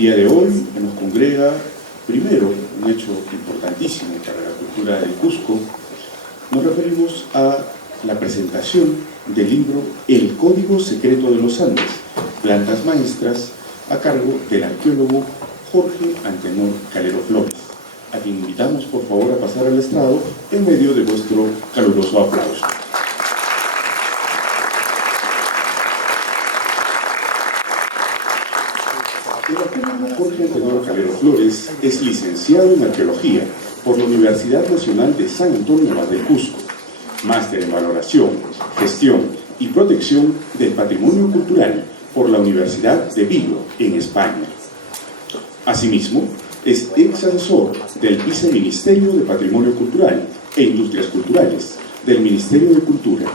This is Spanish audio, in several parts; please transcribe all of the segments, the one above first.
día de hoy nos congrega, primero, un hecho importantísimo para la cultura del Cusco. Nos referimos a la presentación del libro El Código Secreto de los Andes, Plantas Maestras, a cargo del arqueólogo Jorge Antenor Calero Flores, a quien invitamos por favor a pasar al estrado en medio de vuestro caluroso aplauso. El arqueólogo Jorge Antenor Calero Flores es licenciado en Arqueología por la Universidad Nacional de San Antonio Abad del Cusco, máster en Valoración, Gestión y Protección del Patrimonio Cultural por la Universidad de Vigo, en España. Asimismo, es ex asesor del Viceministerio de Patrimonio Cultural e Industrias Culturales del Ministerio de Cultura,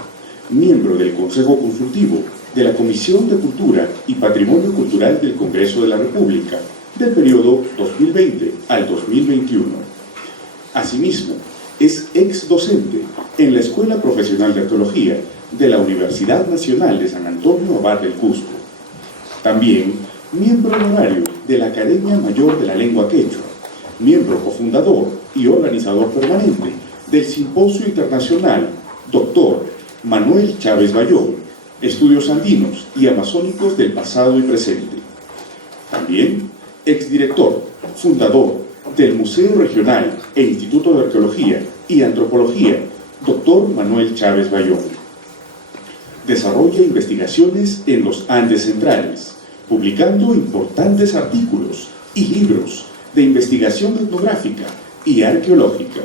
miembro del Consejo Consultivo de la Comisión de Cultura y Patrimonio Cultural del Congreso de la República del periodo 2020 al 2021. Asimismo, es ex docente en la Escuela Profesional de Arqueología de la Universidad Nacional de San Antonio Abad del Cusco. También miembro honorario de la Academia Mayor de la Lengua Quechua, miembro cofundador y organizador permanente del Simposio Internacional Dr. Manuel Chávez Bayón, Estudios Andinos y Amazónicos del Pasado y Presente. También exdirector, fundador del Museo Regional e Instituto de Arqueología y Antropología Dr. Manuel Chávez Bayón. Desarrolla investigaciones en los Andes Centrales, publicando importantes artículos y libros de investigación etnográfica y arqueológica,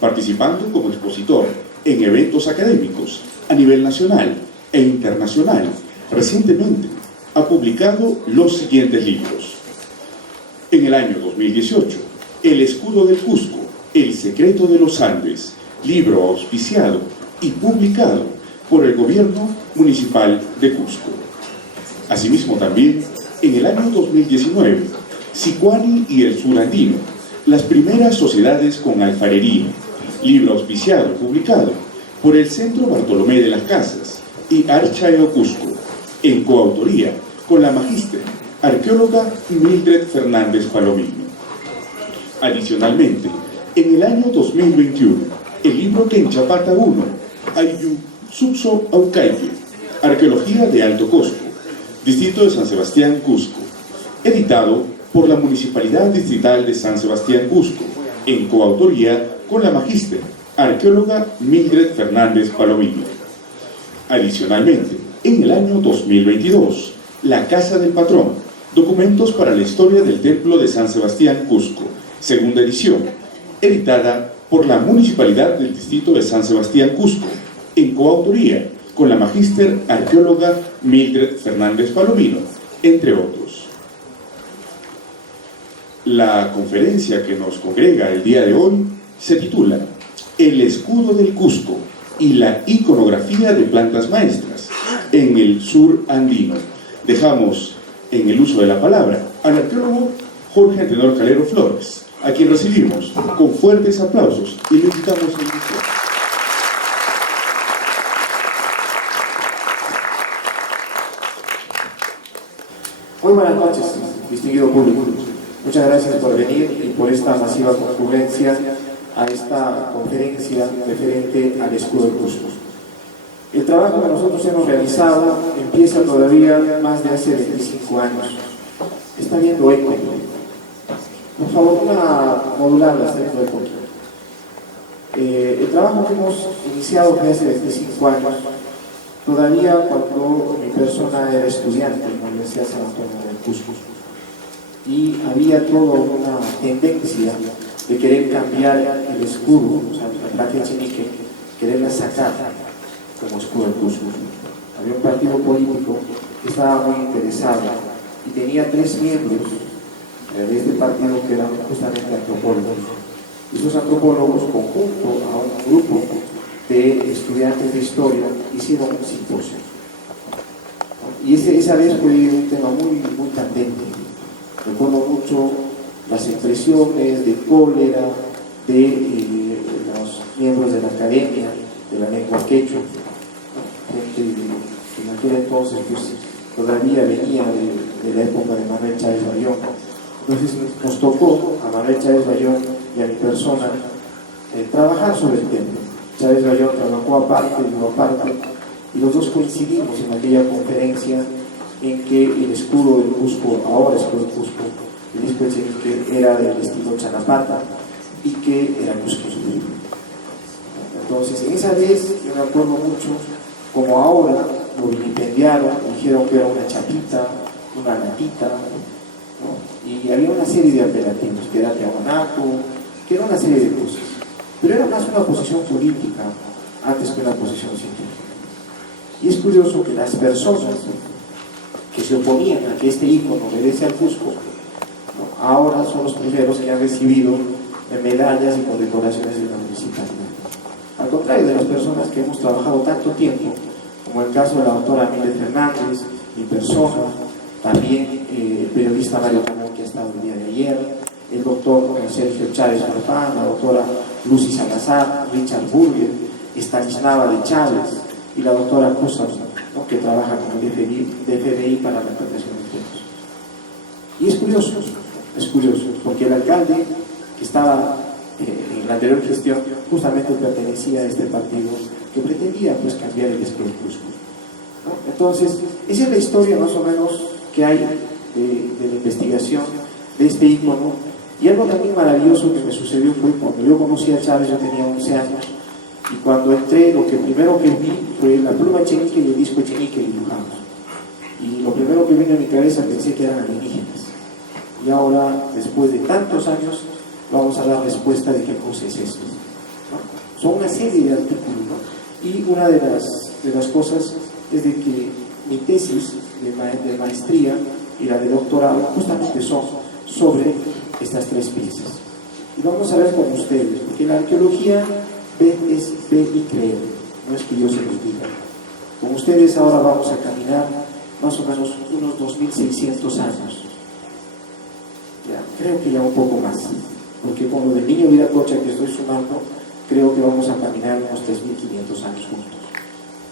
participando como expositor en eventos académicos a nivel nacional e internacional. Recientemente ha publicado los siguientes libros. En el año 2018, El Escudo del Cusco, El Secreto de los Andes, libro auspiciado y publicado por el Gobierno Municipal de Cusco. Asimismo también, en el año 2019, Sicuani y el Sur Andino, las primeras sociedades con alfarería, libro auspiciado y publicado por el Centro Bartolomé de las Casas y Archaeo Cusco, en coautoría con la magíster arqueóloga Mildred Fernández Palomino. Adicionalmente, en el año 2021, el libro Kenchapata 1, Ayu Subso Aucaique, Arqueología de Alto Costo, Distrito de San Sebastián, Cusco, editado por la Municipalidad Distrital de San Sebastián, Cusco, en coautoría con la magíster arqueóloga Mildred Fernández Palomino. Adicionalmente, en el año 2022, La Casa del Patrón, Documentos para la Historia del Templo de San Sebastián, Cusco, segunda edición, editada por la Municipalidad del Distrito de San Sebastián, Cusco, en coautoría con la magíster arqueóloga Mildred Fernández Palomino, entre otros. La conferencia que nos congrega el día de hoy se titula El Escudo del Cusco y la iconografía de plantas maestras en el sur andino. Dejamos en el uso de la palabra al arqueólogo Jorge Antenor Calero Flores, a quien recibimos con fuertes aplausos y le invitamos a iniciar. Muy buenas noches, distinguido público. Muchas gracias por venir y por esta masiva concurrencia a esta conferencia referente al escudo del Cusco. El trabajo que nosotros hemos realizado empieza todavía más de hace 25 años. Está viendo eco. Por favor, una modular de hacer eco. El trabajo que hemos iniciado desde hace 25 años, todavía cuando mi persona era estudiante en la Universidad de San Antonio del Cusco, y había toda una tendencia de querer cambiar el escudo, o sea, la placa chinique, quererla sacar como escudo del Cusco. Había un partido político que estaba muy interesado y tenía 3 miembros de este partido que eran justamente antropólogos. Y esos antropólogos, conjunto a un grupo de estudiantes de historia, hicieron un simposio. Y esa vez fue un tema muy candente. Recuerdo mucho las expresiones de cólera de los miembros de la Academia de la Lengua Quechua, gente que en aquel entonces pues, todavía venía de la época de Manuel Chávez Bayón, Entonces nos tocó a Manuel Chávez Bayón y a mi persona trabajar sobre el tema. Chávez Bayón trabajó aparte, yo aparte, y los dos coincidimos en aquella conferencia en que el escudo del Cusco, ahora escudo del Cusco, el disco Echenique era del estilo Chanapata y que era Cusco. Entonces, en esa vez, yo me acuerdo mucho, como ahora lo vilipendiaron, dijeron que era una chapita, una latita, ¿no? Y había una serie de apelativos, que era Tiahuanaco, que era una serie de cosas. Pero era más una posición política antes que una posición científica. Y es curioso que las personas que se oponían a que este ícono obedece al Cusco, ¿no?, ahora son los primeros que han recibido medallas y condecoraciones de la municipalidad. Al contrario de las personas que hemos trabajado tanto tiempo, como el caso de la doctora Mile Fernández, mi persona, también el periodista Mario Ramón, que ha estado el día de ayer, el doctor Sergio Chávez Farfán, la doctora Lucy Salazar, Richard Burger, Stanislava de Chávez y la doctora Cusa, ¿no?, que trabaja con el FDI para la implantación de temas. Y es curioso, porque el alcalde que estaba en la anterior gestión justamente pertenecía a este partido que pretendía pues cambiar el escudo del Cusco, ¿no? Entonces, esa es la historia más o menos que hay de la investigación de este ícono. Y algo también maravilloso que me sucedió fue cuando yo conocí a Chávez, yo tenía 11 años, y cuando entré, lo que primero que vi fue la pluma Echenique y el disco Echenique dibujados. Y lo primero que vino a mi cabeza pensé que eran alienígenas. Y ahora, después de tantos años, vamos a dar respuesta de qué cosa es esto, ¿no? Son una serie de artículos, ¿no? Y una de las cosas es de que mi tesis de maestría y la de doctorado justamente son sobre estas tres piezas. Y vamos a ver con ustedes, porque la arqueología es ver y creer, no es que yo se los diga. Con ustedes ahora vamos a caminar más o menos unos 2600 años. Ya, creo que ya un poco más, porque con lo del niño Viracocha que estoy sumando, creo que vamos a caminar unos 3500 años juntos,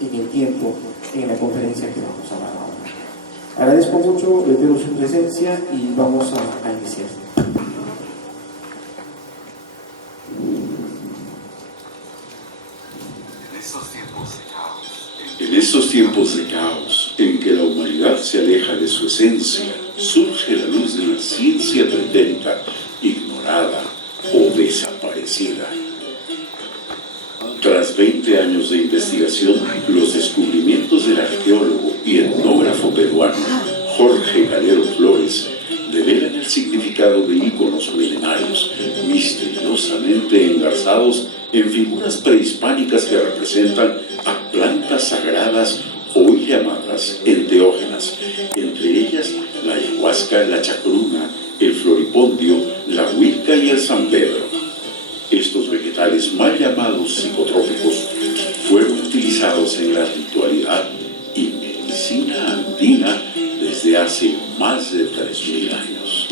en el tiempo, en la conferencia que vamos a dar ahora. Agradezco mucho, les pido su presencia y vamos a iniciar. En estos tiempos de caos, en que la humanidad se aleja de su esencia, surge la luz de una ciencia pretérita, ignorada o desaparecida. Tras 20 años de investigación, los descubrimientos del arqueólogo y etnógrafo peruano Jorge Galero Flores develan el significado de íconos milenarios, misteriosamente engarzados en figuras prehispánicas que representan a plantas sagradas hoy llamadas enteógenas, entre ellas la ayahuasca, la chacruna, el floripondio, la huilca y el San Pedro. Estos vegetales mal llamados psicotrópicos fueron utilizados en la ritualidad y medicina andina desde hace más de 3000 años,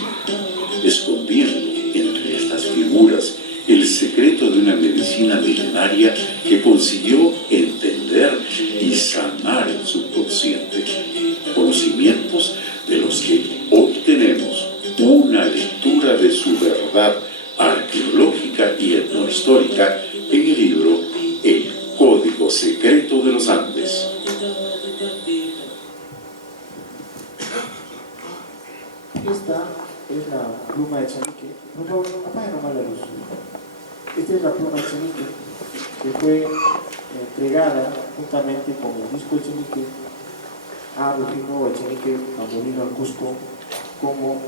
escondiendo entre estas figuras el secreto de una medicina milenaria que consiguió entender y sanar el subconsciente, conocimientos de los que hoy tenemos una lectura de su verdad arqueológica y etnohistórica en el libro El Código Secreto de los Andes. Esta es la pluma Echenique. Por favor, apaga nomás la luz. Esta es la pluma Echenique que fue entregada juntamente con el disco Echenique a Rufino Echenique cuando vino al Cusco como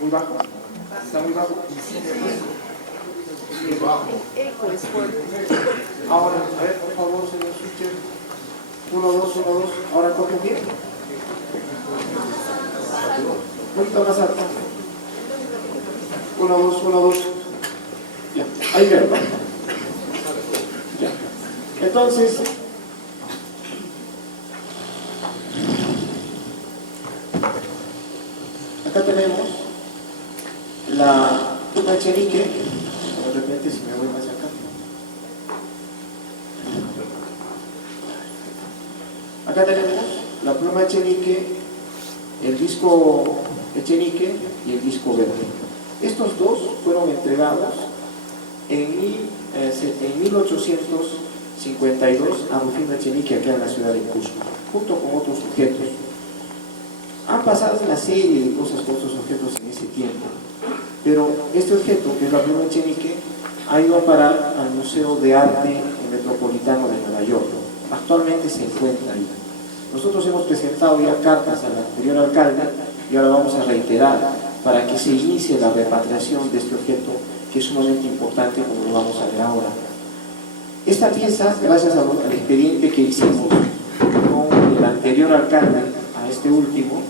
muy bajo. ¿Está muy bajo? Muy bajo. Ahora, a ver, por favor, señor Switcher. 1, 2, 1, 2. Ahora toquen bien. Un poquito más alto. 1, 2, 1, 2. Ya, ahí veo, ¿no? Ya. Entonces, acá tenemos la pluma Echenique. De repente, si me voy más acá. Acá tenemos la pluma Echenique el disco Echenique y el disco verde. Estos dos fueron entregados en 1852 a Rufino Echenique, acá en la ciudad de Cusco, junto con otros objetos. Han pasado una serie de cosas con estos objetos en ese tiempo, pero este objeto, que es la pluma Echenique, ha ido a parar al Museo de Arte Metropolitano de Nueva York. Actualmente se encuentra ahí. Nosotros hemos presentado ya cartas al anterior alcalde y ahora vamos a reiterar para que se inicie la repatriación de este objeto, que es sumamente importante, como lo vamos a ver ahora. Esta pieza, gracias al expediente que hicimos con el anterior alcalde, a este último,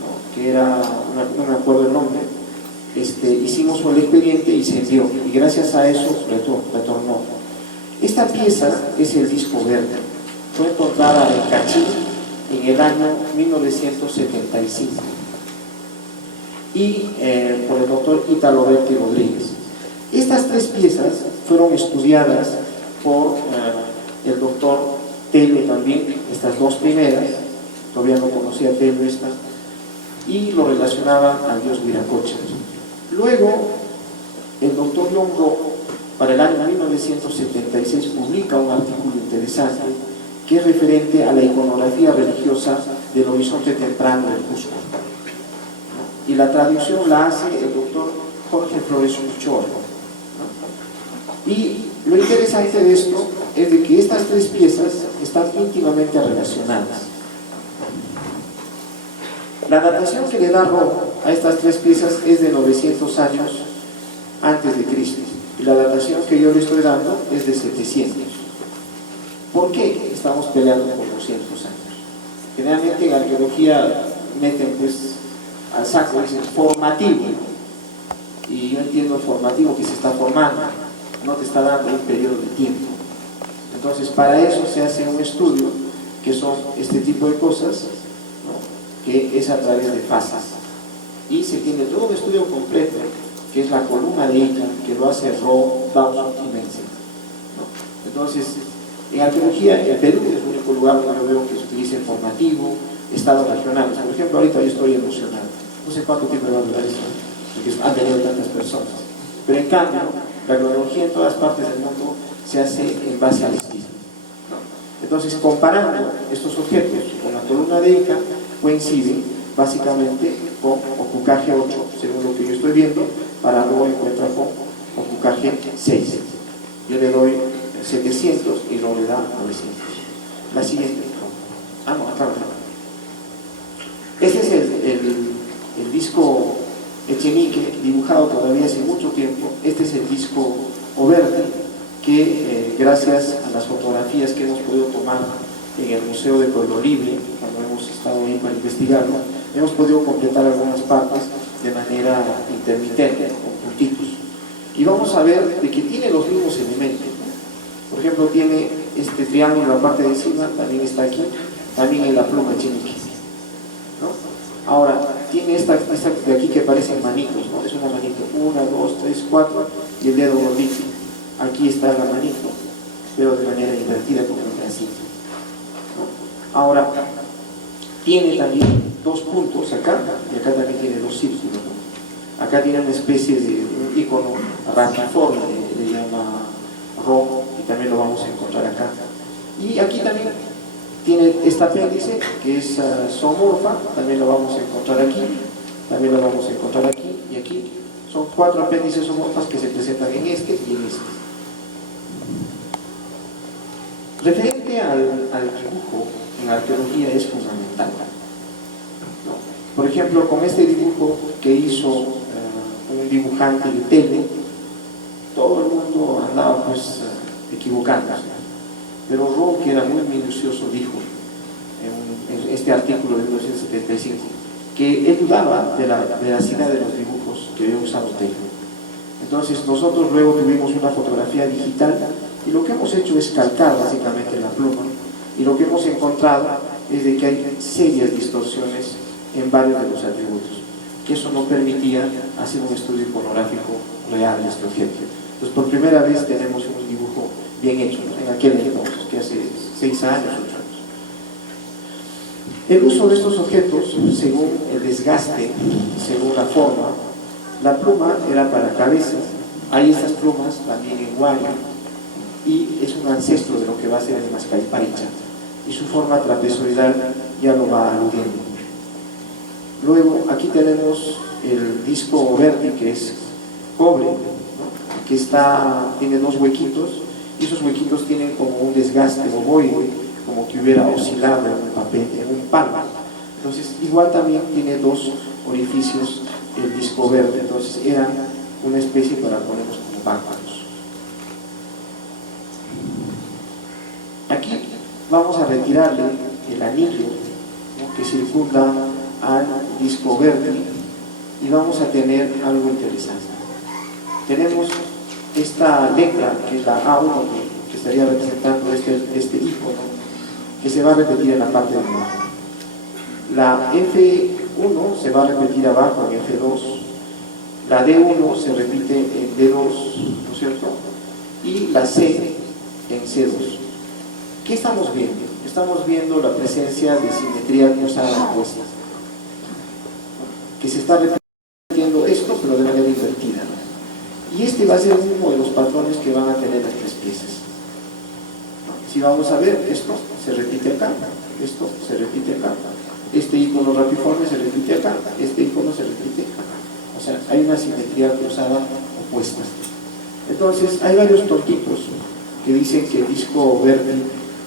¿no?, que era, no me acuerdo el nombre, hicimos el expediente y se envió, y gracias a eso retornó. Esta pieza es el disco verde. Fue encontrada en Cachín en el año 1975 y por el doctor Ítalo Berti Rodríguez. Estas tres piezas fueron estudiadas por el doctor Tello también, estas dos primeras, todavía no conocía Tello estas, y lo relacionaba al dios Viracocha. Luego, el doctor Longo, para el año 1976, publica un artículo interesante que es referente a la iconografía religiosa del horizonte temprano del Cusco. Y la traducción la hace el doctor Jorge Flores Uchoa. Y lo interesante de esto es de que estas tres piezas están íntimamente relacionadas. La datación que le da Romo a estas tres piezas es de 900 años antes de Cristo, y la datación que yo le estoy dando es de 700. ¿Por qué estamos peleando por 200 años? Generalmente en arqueología meten pues al saco, dicen formativo, y yo entiendo formativo que se está formando, no te está dando un periodo de tiempo. Entonces para eso se hace un estudio, que son este tipo de cosas, ¿no?, que es a través de fases, y se tiene todo un estudio completo, que es la columna de Ica, que lo hace Ro, Dawson y Menzel, ¿no? Entonces, en arqueología, el Perú es el único lugar donde yo veo que se utiliza informativo, estados regionales. Por ejemplo, ahorita yo estoy emocionado, no sé cuánto tiempo va a durar esto, porque han venido tantas personas, pero en cambio, la cronología en todas partes del mundo se hace en base al estismo, ¿no? Entonces, comparando estos objetos con la columna de Ica, coinciden básicamente con Ocucaje 8, según lo que yo estoy viendo. Para luego encuentra con Ocucaje 6. Yo le doy 700 y luego le da 900. La siguiente. No, acá. Este es el disco Echenique, dibujado todavía hace mucho tiempo. Este es el disco Oberti, que gracias a las fotografías que hemos podido tomar en el Museo de Pueblo Libre, cuando hemos estado ahí para investigarlo, hemos podido completar algunas partes de manera intermitente, con puntitos. Y vamos a ver de que tiene los mismos elementos, ¿no? Por ejemplo, tiene este triángulo en la parte de encima, también está aquí, también en la pluma Echenique, ¿no? Ahora, tiene esta de aquí que parecen manitos, ¿no? Es una manito, 1, 2, 3, 4, y el dedo gordito. Aquí está la manito, pero de manera invertida con un bracito, ¿no? Ahora, tiene también dos puntos acá, y acá también tiene dos círculos, ¿no? Acá tiene una especie de un icono ramiforme, le llama Ro, y también lo vamos a encontrar acá. Y aquí también tiene este apéndice, que es zoomorfa, también lo vamos a encontrar aquí, también lo vamos a encontrar aquí y aquí. Son 4 apéndices zoomorfas que se presentan en este y en este. Referente al dibujo en arqueología es fundamental, ¿no? Por ejemplo, con este dibujo que hizo un dibujante de tele, todo el mundo andaba pues equivocándose, pero Ro, que era muy minucioso, dijo en este artículo de 1975 que él dudaba de la veracidad de los dibujos que había usado Tello. Entonces nosotros luego tuvimos una fotografía digital y lo que hemos hecho es calcar básicamente la pluma, y lo que hemos encontrado es de que hay serias distorsiones en varios de los atributos, que eso no permitía hacer un estudio iconográfico real de este objeto. Entonces por primera vez tenemos un dibujo bien hecho, ¿no?, en aquel entonces, que hace 6 años, 8 años. El uso de estos objetos, según el desgaste, según la forma, la pluma era para cabezas, hay estas plumas también en guaya, y es un ancestro de lo que va a ser el mascaypaycha, y su forma trapezoidal ya lo va aludiendo. Luego aquí tenemos el disco verde, que es cobre, ¿no? Que tiene dos huequitos, y esos huequitos tienen como un desgaste ovoide, como que hubiera oscilado en un papel, en un palo. Entonces igual también tiene dos orificios el disco verde, entonces eran una especie para ponerlos como pámpanos. Aquí vamos a retirarle el anillo, ¿no?, que circunda al disco verde, y vamos a tener algo interesante. Tenemos esta letra, que es la A1, que estaría representando este icono, que se va a repetir en la parte de abajo. La F1 se va a repetir abajo en F2, la D1 se repite en D2, ¿no es cierto? Y la C en C2. ¿Qué estamos viendo? Estamos viendo la presencia de simetría cruzada opuesta, que se está repitiendo esto, pero de manera invertida, ¿no? Y este va a ser uno de los patrones que van a tener las tres piezas. Si vamos a ver, esto se repite acá, esto se repite acá, este icono rapiforme se repite acá, este icono se repite acá. O sea, hay una simetría cruzada opuesta. Entonces, hay varios tontitos que dicen que el disco verde,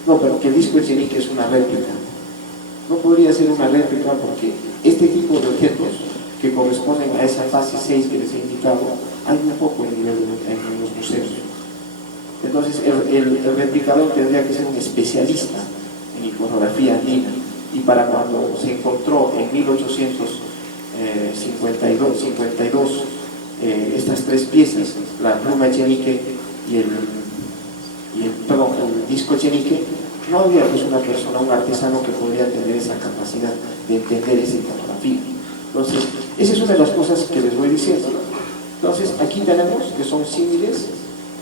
no, pero que el disco Echenique es una réplica. No podría ser una réplica porque este tipo de objetos que corresponden a esa fase 6 que les he indicado, hay muy poco en los museos. Entonces, el replicador tendría que ser un especialista en iconografía andina, y para cuando se encontró en 1852 estas tres piezas, la pluma Echenique y el disco Echenique, no había pues una persona, un artesano que podría tener esa capacidad de entender esa iconografía. Entonces, esa es una de las cosas que les voy diciendo, ¿no? Entonces, aquí tenemos que son símiles.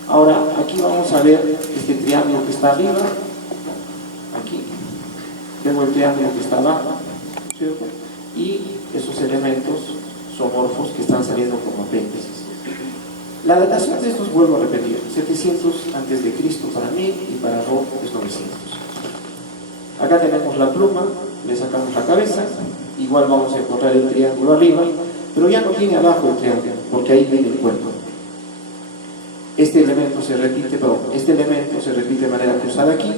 Ahora, aquí vamos a ver este triángulo que está arriba, aquí tengo el triángulo que está abajo, ¿cierto? Y esos elementos zoomorfos que están saliendo como apéndices. La datación de estos, vuelvo a repetir, 700 antes de Cristo para mí, y para Ro es 900. Acá tenemos la pluma, le sacamos la cabeza, igual vamos a encontrar el triángulo arriba, pero ya no tiene abajo el triángulo, porque ahí viene el cuerpo. Este elemento se repite, este elemento se repite de manera cruzada aquí,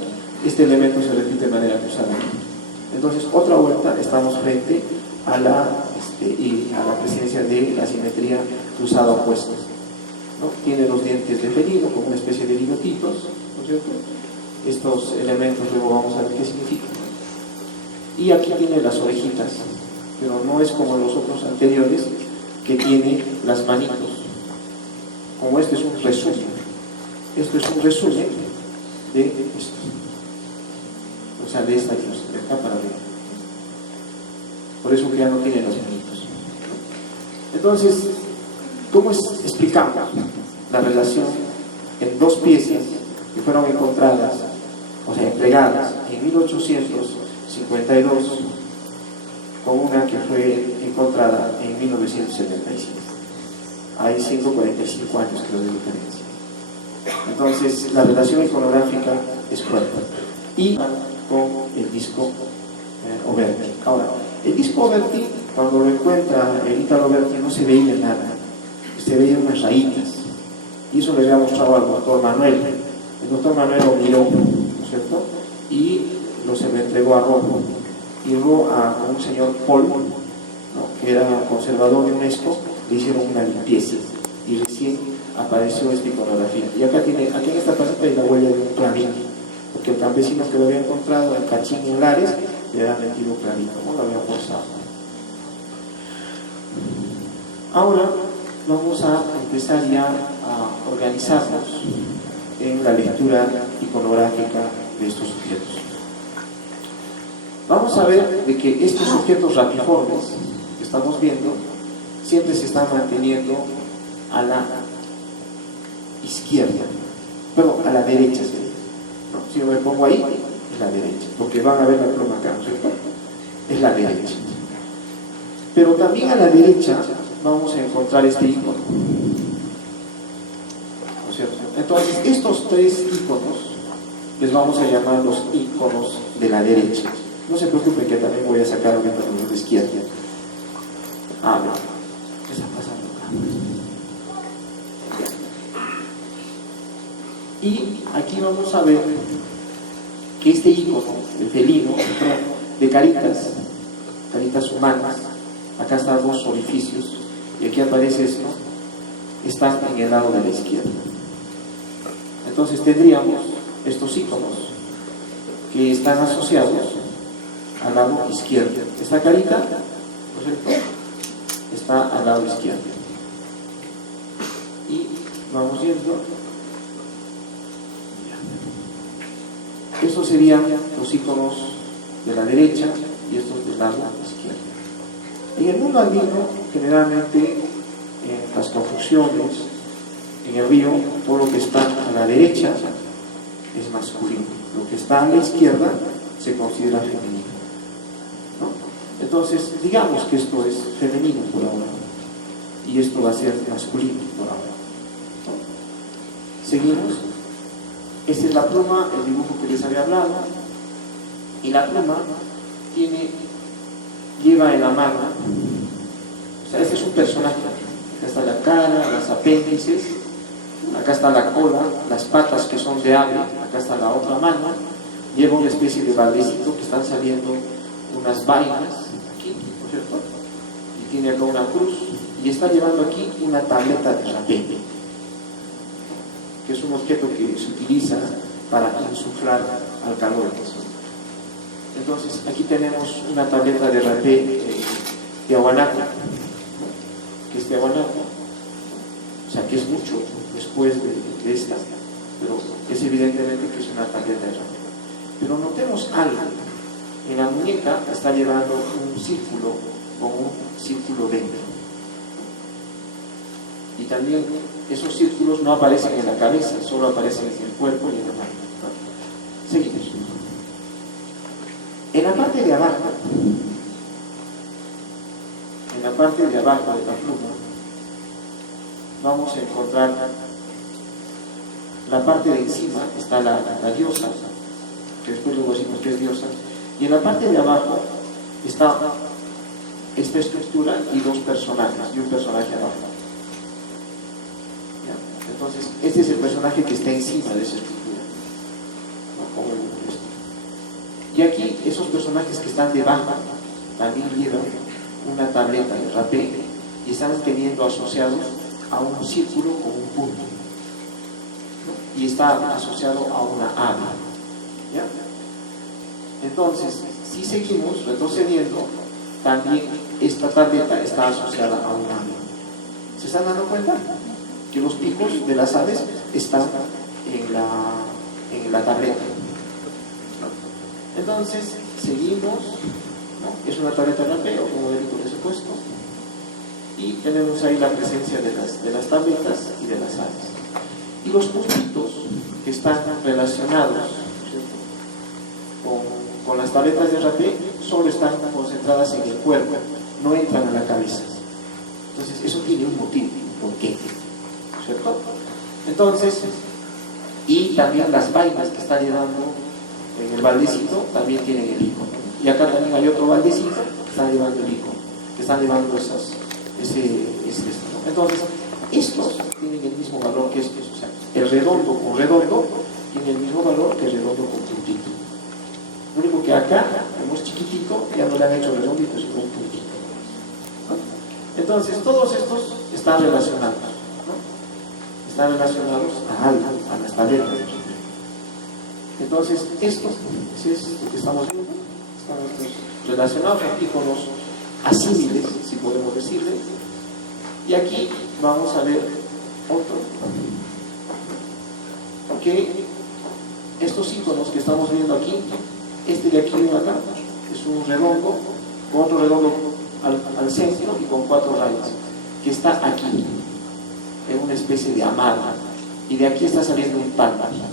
este elemento se repite de manera cruzada aquí. Entonces, otra vuelta, estamos frente a la presencia de la simetría cruzada opuesta, ¿no? Tiene los dientes de felino, como una especie de bigotitos, ¿no es cierto? Estos elementos luego vamos a ver qué significan. Y aquí tiene las orejitas, pero no es como los otros anteriores, que tiene las manitos. Como este es un resumen, esto es un resumen de esto, o sea, de esta luz, de acá para arriba. Por eso que ya no tiene los manitos. Entonces, ¿cómo explicamos la relación en dos piezas que fueron encontradas, o sea, entregadas en 1852, con una que fue encontrada en 1977? Hay 145 años, creo, de diferencia. Entonces, la relación iconográfica es fuerte. Y con el disco Oberti. Ahora, el disco Oberti, cuando lo encuentra el Ítalo Oberti, no se veía nada, se veía unas rayitas, y eso le había mostrado al doctor Manuel. El doctor Manuel lo miró, ¿no es cierto? Y se lo entregó a Ro, y Ro a un señor Paul, ¿no?, que era conservador de UNESCO, le hicieron una limpieza, y recién apareció esta iconografía. Y aquí en esta pasita hay la huella de un clavín, porque el campesino que lo había encontrado en Cachín y Lares le había metido clavín, ¿no?, lo había forzado. Ahora vamos a empezar ya a organizarnos en la lectura iconográfica de estos objetos. Vamos a ver de que estos objetos rapiformes que estamos viendo siempre se están manteniendo a la izquierda, perdón, a la derecha, ¿sí? Si yo me pongo ahí, es la derecha, porque van a ver la pluma acá, ¿cierto? es la derecha. Pero también a la derecha vamos a encontrar este icono, ¿no es cierto? Entonces, estos tres iconos les vamos a llamar los iconos de la derecha. No se preocupen que también voy a sacar ahorita los de izquierda. No. ¿Qué está pasando acá? Y aquí vamos a ver que este icono, el felino, de caritas humanas, acá están dos orificios, y aquí aparece esto, están en el lado de la izquierda. Entonces tendríamos estos iconos que están asociados al lado izquierdo. Esta carita, ¿no es cierto?, está al lado izquierdo. Y vamos viendo. Estos serían los iconos de la derecha y estos del lado izquierdo. En el mundo andino, generalmente, en las construcciones, en el río, todo lo que está a la derecha es masculino. Lo que está a la izquierda se considera femenino, ¿no? Entonces, digamos que esto es femenino por ahora y esto va a ser masculino por ahora, ¿no? Seguimos. Esta es la pluma, el dibujo que les había hablado, y la pluma lleva en la mano, o sea, este es un personaje. Acá está la cara, los apéndices, acá está la cola, las patas que son de ave, acá está la otra mano, lleva una especie de baldecito que están saliendo unas vainas aquí, ¿no es cierto? Y tiene acá una cruz, y está llevando aquí una tableta de rapé, que es un objeto que se utiliza para insuflar al calor. Entonces, aquí tenemos una tableta de rapé de aguanaco, que es de aguanaco, o sea, que es mucho después de esta, pero es evidentemente que es una tableta de rapé. Pero notemos algo, en la muñeca está llevando un círculo con un círculo dentro. Y también esos círculos no aparecen en la cabeza, solo aparecen en el cuerpo y en la mano. Seguimos. En la parte de abajo, de la pluma, vamos a encontrar la parte de encima, está la diosa, que después luego decimos que es diosa, y en la parte de abajo está esta estructura y dos personajes, y un personaje abajo. Entonces, este es el personaje que está encima de esa estructura, ¿no? Como esto. Y aquí, esos personajes que están debajo también llevan una tableta de rapé y están teniendo asociados a un círculo con un punto, ¿no? Y está asociado a una ave, ¿ya? Entonces, si seguimos retrocediendo, también esta tableta está asociada a un ave. ¿Se están dando cuenta? Que los picos de las aves están en la tableta. Entonces, seguimos, ¿no? Es una tableta de rapeo, como les he puesto, y tenemos ahí la presencia de las tabletas y de las aves. Y los puntitos que están relacionados, ¿cierto?, con las tabletas de rapé solo están concentradas en el cuerpo, no entran a la cabeza. Entonces, eso tiene un motivo, un porqué, ¿cierto? Entonces, y también las vainas que está llevando en el baldecito también tienen el icono. Y acá también hay otro baldecito que está llevando el icono, que están llevando esto, ¿no? Entonces, estos tienen el mismo valor que estos. O sea, el redondo con redondo tiene el mismo valor que el redondo con puntito. Lo único que acá, como es chiquitito, ya no le han hecho redondito, sino un puntito, ¿no? Entonces, todos estos están relacionados, ¿no? Están relacionados a algo, a las tabletas. Entonces, esto es lo que estamos viendo. Estamos relacionados aquí con los asímiles, si podemos decirle. Y aquí vamos a ver otro, que estos iconos que estamos viendo aquí, este de aquí de acá, es un redondo, con otro redondo al centro y con 4 rayas, que está aquí, en una especie de amarra, y de aquí está saliendo un pálpano.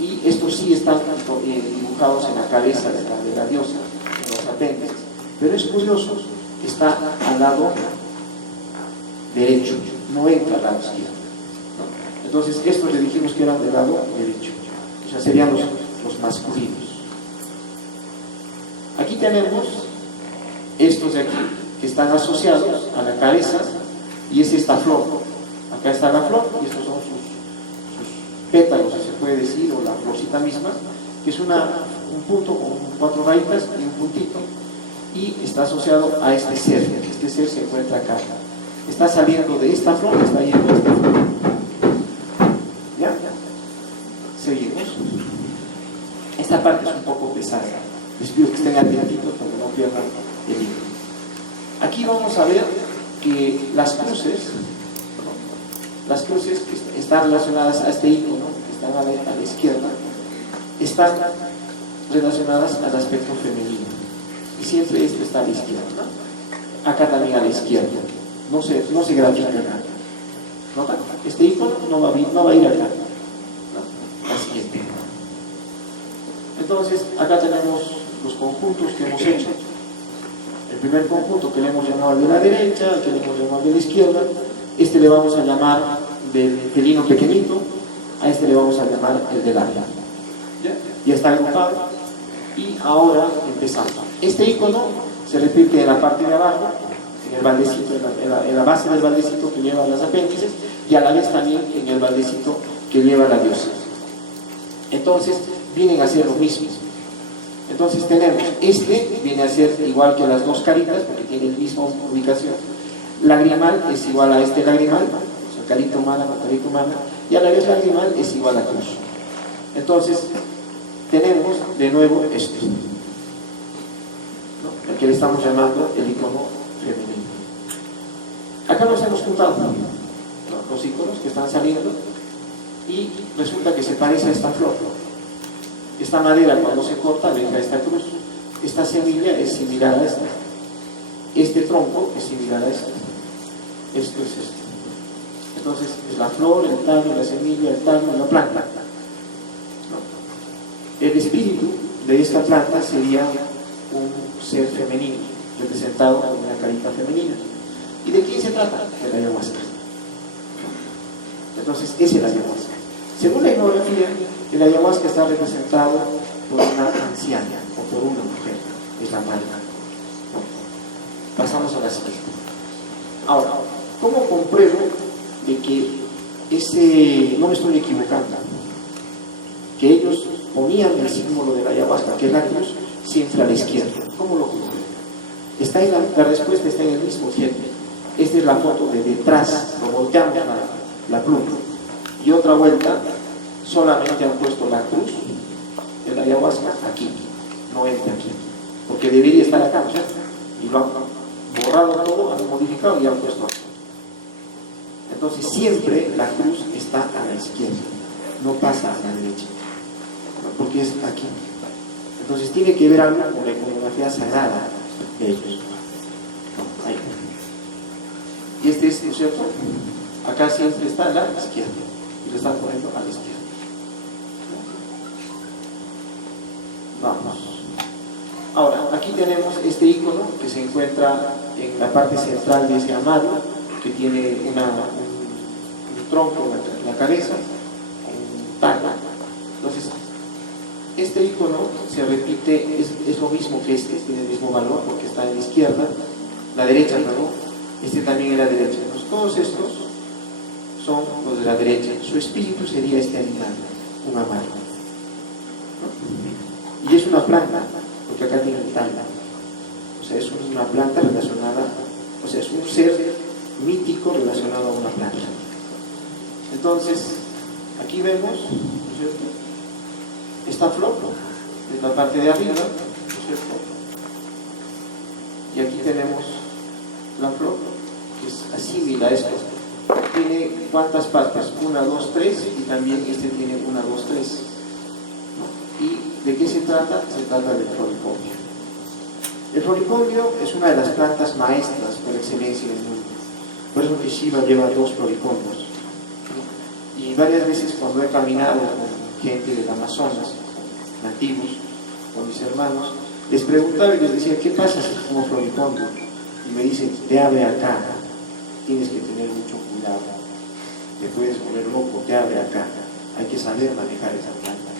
y estos sí están dibujados en la cabeza de la diosa, en los apéndices. Pero es curioso que está al lado derecho, no entra al lado izquierdo, ¿no? Entonces estos le dijimos que eran del lado derecho, o sea, serían los masculinos. Aquí tenemos estos de aquí, que están asociados a la cabeza, y es esta flor. Acá está la flor, y estos son sus pétalos, si se puede decir, o la florcita misma, que es un punto con 4 rayitas y un puntito, y está asociado a este ser. Este ser se encuentra acá. Está saliendo de esta flor, está yendo a esta flor. ¿Ya? Seguimos. Esta parte es un poco pesada. Les pido que estén atentos para que no pierdan el hilo. Aquí vamos a ver que las cruces que están relacionadas a este icono, que están a la izquierda, están relacionadas al aspecto femenino. Y siempre esto está a la izquierda. Acá también a la izquierda. No se grafica acá. ¿Nota? Este icono no va a ir acá. ¿No? La siguiente. Entonces, acá tenemos los conjuntos que hemos hecho. El primer conjunto que le hemos llamado el de la derecha, el que le hemos llamado el de la izquierda. Este le vamos a llamar del felino pequeñito, a este le vamos a llamar el del área. Ya está agrupado. Y ahora empezamos. Este icono se repite en la parte de abajo, en el baldecito, en la base del baldecito que lleva las apéndices, y a la vez también en el baldecito que lleva la diosa. Entonces vienen a ser lo mismo. Entonces tenemos, este viene a ser igual que las dos caritas, porque tiene la misma ubicación. Lagrimal es igual a este lagrimal, o sea, carita humana con carita humana, y a la vez lagrimal es igual a cruz. Entonces tenemos de nuevo esto, ¿no? El que le estamos llamando el icono femenino. Acá nos hemos juntado, ¿no? Los iconos que están saliendo, y resulta que se parece a esta flor. Esta madera, cuando se corta, deja esta cruz. Esta semilla es similar a esta. Este tronco es similar a este. Esto es esto. Entonces es la flor, el tallo, la semilla, el tallo y la planta, ¿no? El espíritu de esta planta sería un ser femenino, representado con una carita femenina. ¿Y de quién se trata? De la ayahuasca. Entonces esa es la ayahuasca. Según la iconografía, el ayahuasca está representado por una anciana o por una mujer. Es la madre. Pasamos a la siguiente. Ahora, ¿cómo compruebo de que no me estoy equivocando? Que ellos ponían el símbolo de la ayahuasca, que es la cruz, siempre a la izquierda. ¿Cómo lo compruebo? La respuesta está en el mismo siempre. Esta es la foto de detrás, lo volteamos la pluma. Y otra vuelta, solamente han puesto la cruz de la ayahuasca aquí, no este aquí, porque debería estar acá, ¿no es cierto? Y lo han borrado todo, han modificado y han puesto aquí. Entonces siempre la cruz está a la izquierda, no pasa a la derecha, porque es aquí. Entonces tiene que ver algo con la iconografía sagrada de ellos. Ahí. Y este es, ¿no es cierto? Acá siempre está a la izquierda, y lo están poniendo a la izquierda. Vamos. Ahora, aquí tenemos este icono que se encuentra en la parte central de ese amado, que tiene un tronco en la cabeza, un tallo. Entonces, este icono se repite, es lo mismo que este, tiene el mismo valor porque está en la izquierda, la derecha, perdón, este también en la derecha. Entonces, todos estos son los de la derecha. Su espíritu sería este animal, un amado. Y es una planta, porque acá tiene el tallo. O sea, es una planta relacionada, o sea, es un ser mítico relacionado a una planta. Entonces, aquí vemos, ¿no es cierto?, esta flor, es la parte de arriba, ¿no es cierto? Y aquí tenemos la flor, que es asimila a esto. Tiene ¿cuántas partes? 1, 2, 3, y también este tiene 1, 2, 3. ¿No? ¿Y de qué se trata? Se trata del floripondio. El floripondio es una de las plantas maestras por excelencia del mundo. Por eso que Shiva lleva 2 floripondios. Y varias veces cuando he caminado con gente del Amazonas, nativos, con mis hermanos, les preguntaba y les decía, ¿qué pasa si como floripondio? Y me dicen, te abre acá, tienes que tener mucho cuidado, te puedes volver loco, te abre acá, hay que saber manejar esa planta.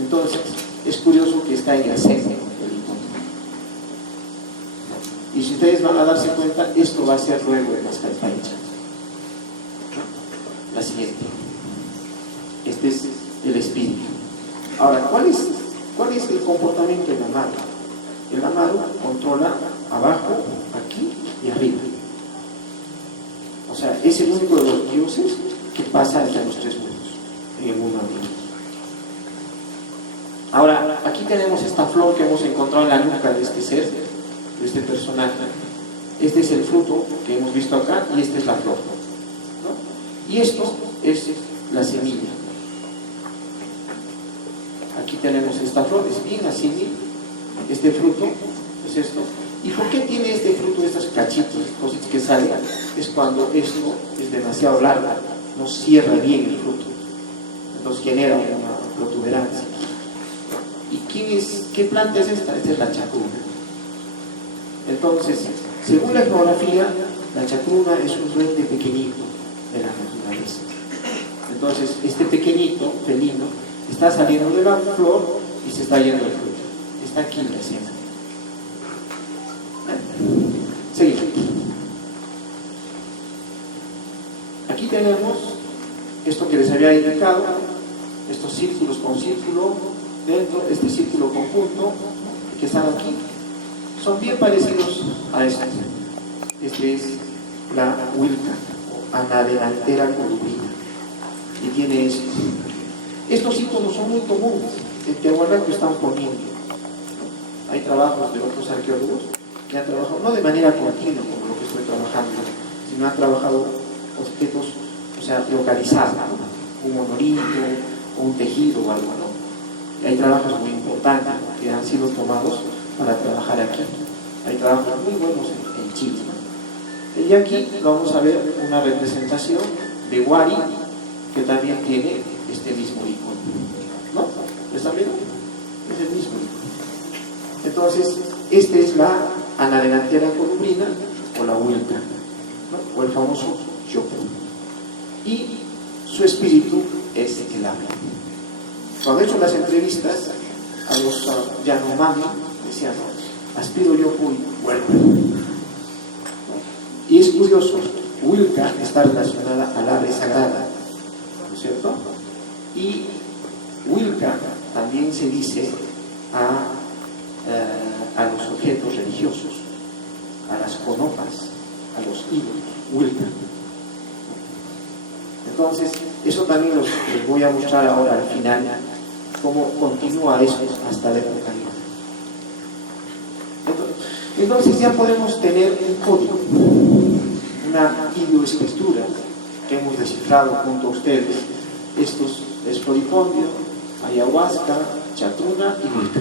Entonces, es curioso que está en acceso el floripondio. Y si ustedes van a darse cuenta, esto va a ser luego de las calpaichas. La siguiente. Este es el espíritu. Ahora, ¿cuál es el comportamiento del Amaru? El Amaru controla abajo, aquí y arriba. O sea, es el único de los dioses que pasa entre los tres mundos, en el mundo antiguo. Ahora, aquí tenemos esta flor que hemos encontrado en la nuca de este ser, de este personaje. Este es el fruto que hemos visto acá y esta es la flor, ¿no? Y esto es la semilla. Aquí tenemos esta flor, es bien así, este fruto es esto. ¿Y por qué tiene este fruto estas cachitos, cositas que salen? Es cuando esto es demasiado largo, no cierra bien el fruto, entonces genera una protuberancia. ¿Y qué planta es esta? Esta es la chacruna. Entonces, según la etnografía, la chacruna es un duende pequeñito de la naturaleza. Entonces, este pequeñito felino está saliendo de la flor y se está yendo el fruto. Está aquí en la escena. Seguimos. Aquí tenemos esto que les había indicado, estos círculos con círculo dentro, este círculo conjunto que están aquí, son bien parecidos a esto. Este es la huilca, o anadelantera colubrina, y tiene esto. Estos símbolos son muy comunes, en Tiahuanaco están poniendo. Hay trabajos de otros arqueólogos que han trabajado, no de manera continua como lo que estoy trabajando, sino han trabajado objetos, o sea, localizados, ¿no? Un monolito, o un tejido o algo, ¿no? Y hay trabajos muy importantes que han sido tomados para trabajar aquí. Hay trabajos muy buenos en Chile, ¿no? Y aquí vamos a ver una representación de Wari, que también tiene este mismo icono, ¿no? ¿Lo están viendo? Es el mismo icono. Entonces, esta es la anadelantera colubrina o la huilca, ¿no? O el famoso yopo. Y su espíritu es el habla. Cuando he hecho las entrevistas a los Yanomami, decían, no, aspiro yopo y huelga. Y es curioso, huilca está relacionada al ave sagrada, ¿no es cierto? Y huilca también se dice a los objetos religiosos, a las conopas, a los ídolos, huilca. Entonces, eso también les voy a mostrar ahora al final, cómo continúa eso hasta la época libre. Entonces ya podemos tener un código, una idioescritura que hemos descifrado junto a ustedes. Estos es floripondio, ayahuasca, chatruna y huilca.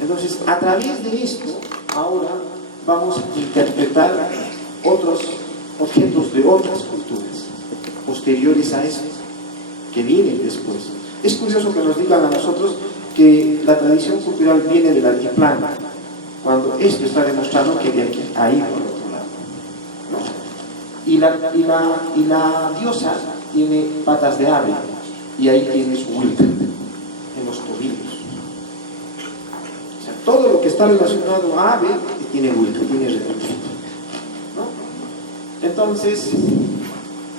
Entonces, a través de esto, ahora vamos a interpretar otros objetos de otras culturas, posteriores a estos, que vienen después. Es curioso que nos digan a nosotros que la tradición cultural viene del altiplano, cuando esto está demostrado que de aquí a ahí por otro lado, ¿no? Y la diosa tiene patas de ave, y ahí tiene su huilca, en los tobillos. O sea, todo lo que está relacionado a ave tiene huilca, tiene retorcito, ¿no? Entonces,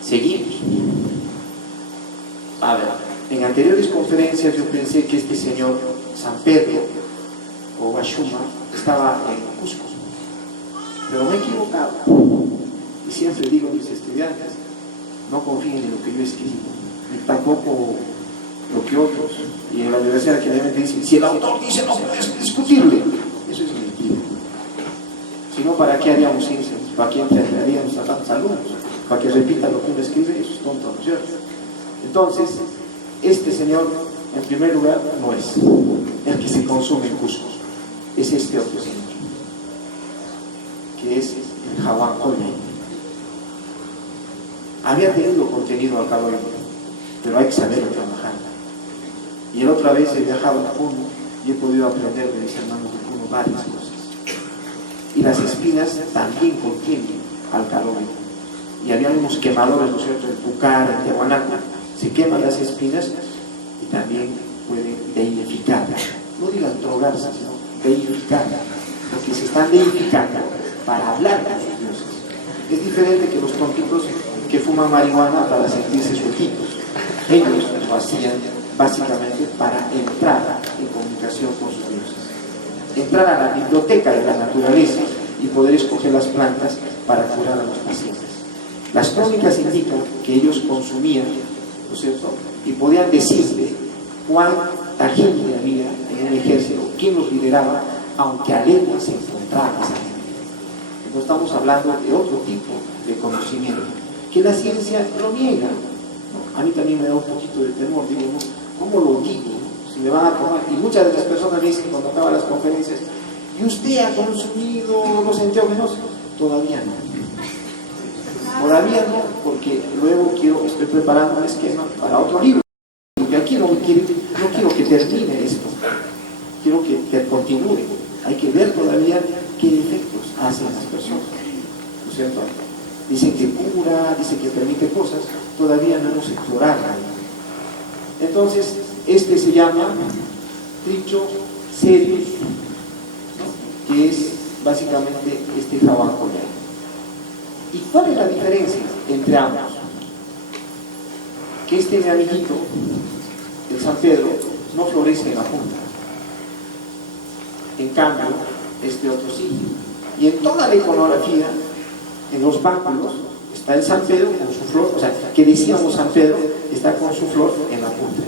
seguimos. A ver, en anteriores conferencias yo pensé que este señor San Pedro o Huachuma estaba en Cusco, pero me he equivocado. Y siempre digo a mis estudiantes, no confíen en lo que yo escribo, ni tampoco lo que otros, y en la universidad que realmente dicen, si el autor dice no puedes discutirle, eso es mentira. Si no, ¿para qué haríamos ciencias? ¿Para qué entrenaríamos a tantos alumnos? ¿Para que repitan lo que uno escribe? Eso es tonto, ¿no es cierto? Entonces, este señor, en primer lugar, no es el que se consume en Cusco, es este otro señor, que es el Jahuancoya. Había tenido contenido al cabo, pero hay que saberlo trabajar. Y la otra vez he viajado a Puno y he podido aprender de mis hermanos de Puno varias cosas. Y las espinas también contienen alcaloide. Y había unos quemadores, ¿no es cierto?, en Pucara, en Tiahuanaco, se queman las espinas y también pueden deificar. No digan drogarse, sino deificar, porque se están deificando para hablar con sus dioses. Es diferente que los tontitos que fuman marihuana para sentirse sueltitos. Ellos lo hacían básicamente para entrar en comunicación con sus dioses, entrar a la biblioteca de la naturaleza y poder escoger las plantas para curar a los pacientes. Las crónicas indican que ellos consumían, ¿no es cierto?, y podían decirle cuánta gente había en un ejército, quién los lideraba, aunque a leguas se encontraba esa gente. Entonces estamos hablando de otro tipo de conocimiento, que la ciencia lo niega. A mí también me da un poquito de temor, digo, ¿no? ¿Cómo lo digo? Si me van a tomar, y muchas de las personas me dicen cuando acaban las conferencias, ¿y usted ha consumido los enteógenos? Todavía no. Todavía no, porque luego estoy preparando un esquema para otro libro. Porque aquí no quiero que termine esto, quiero que continúe. Hay que ver todavía qué efectos hacen las personas, ¿no es cierto? Dicen que cura, dicen que permite cosas, todavía no hemos explorado. Entonces, este se llama Trichoserius, ¿no?, que es básicamente este jaguancollay. ¿Y cuál es la diferencia entre ambos? Que mi amiguito, el San Pedro, no florece en la punta. En cambio, este otro sí. Y en toda la iconografía, en los báculos, está el San Pedro con su flor, o sea, que decíamos San Pedro, está con su flor en la punta.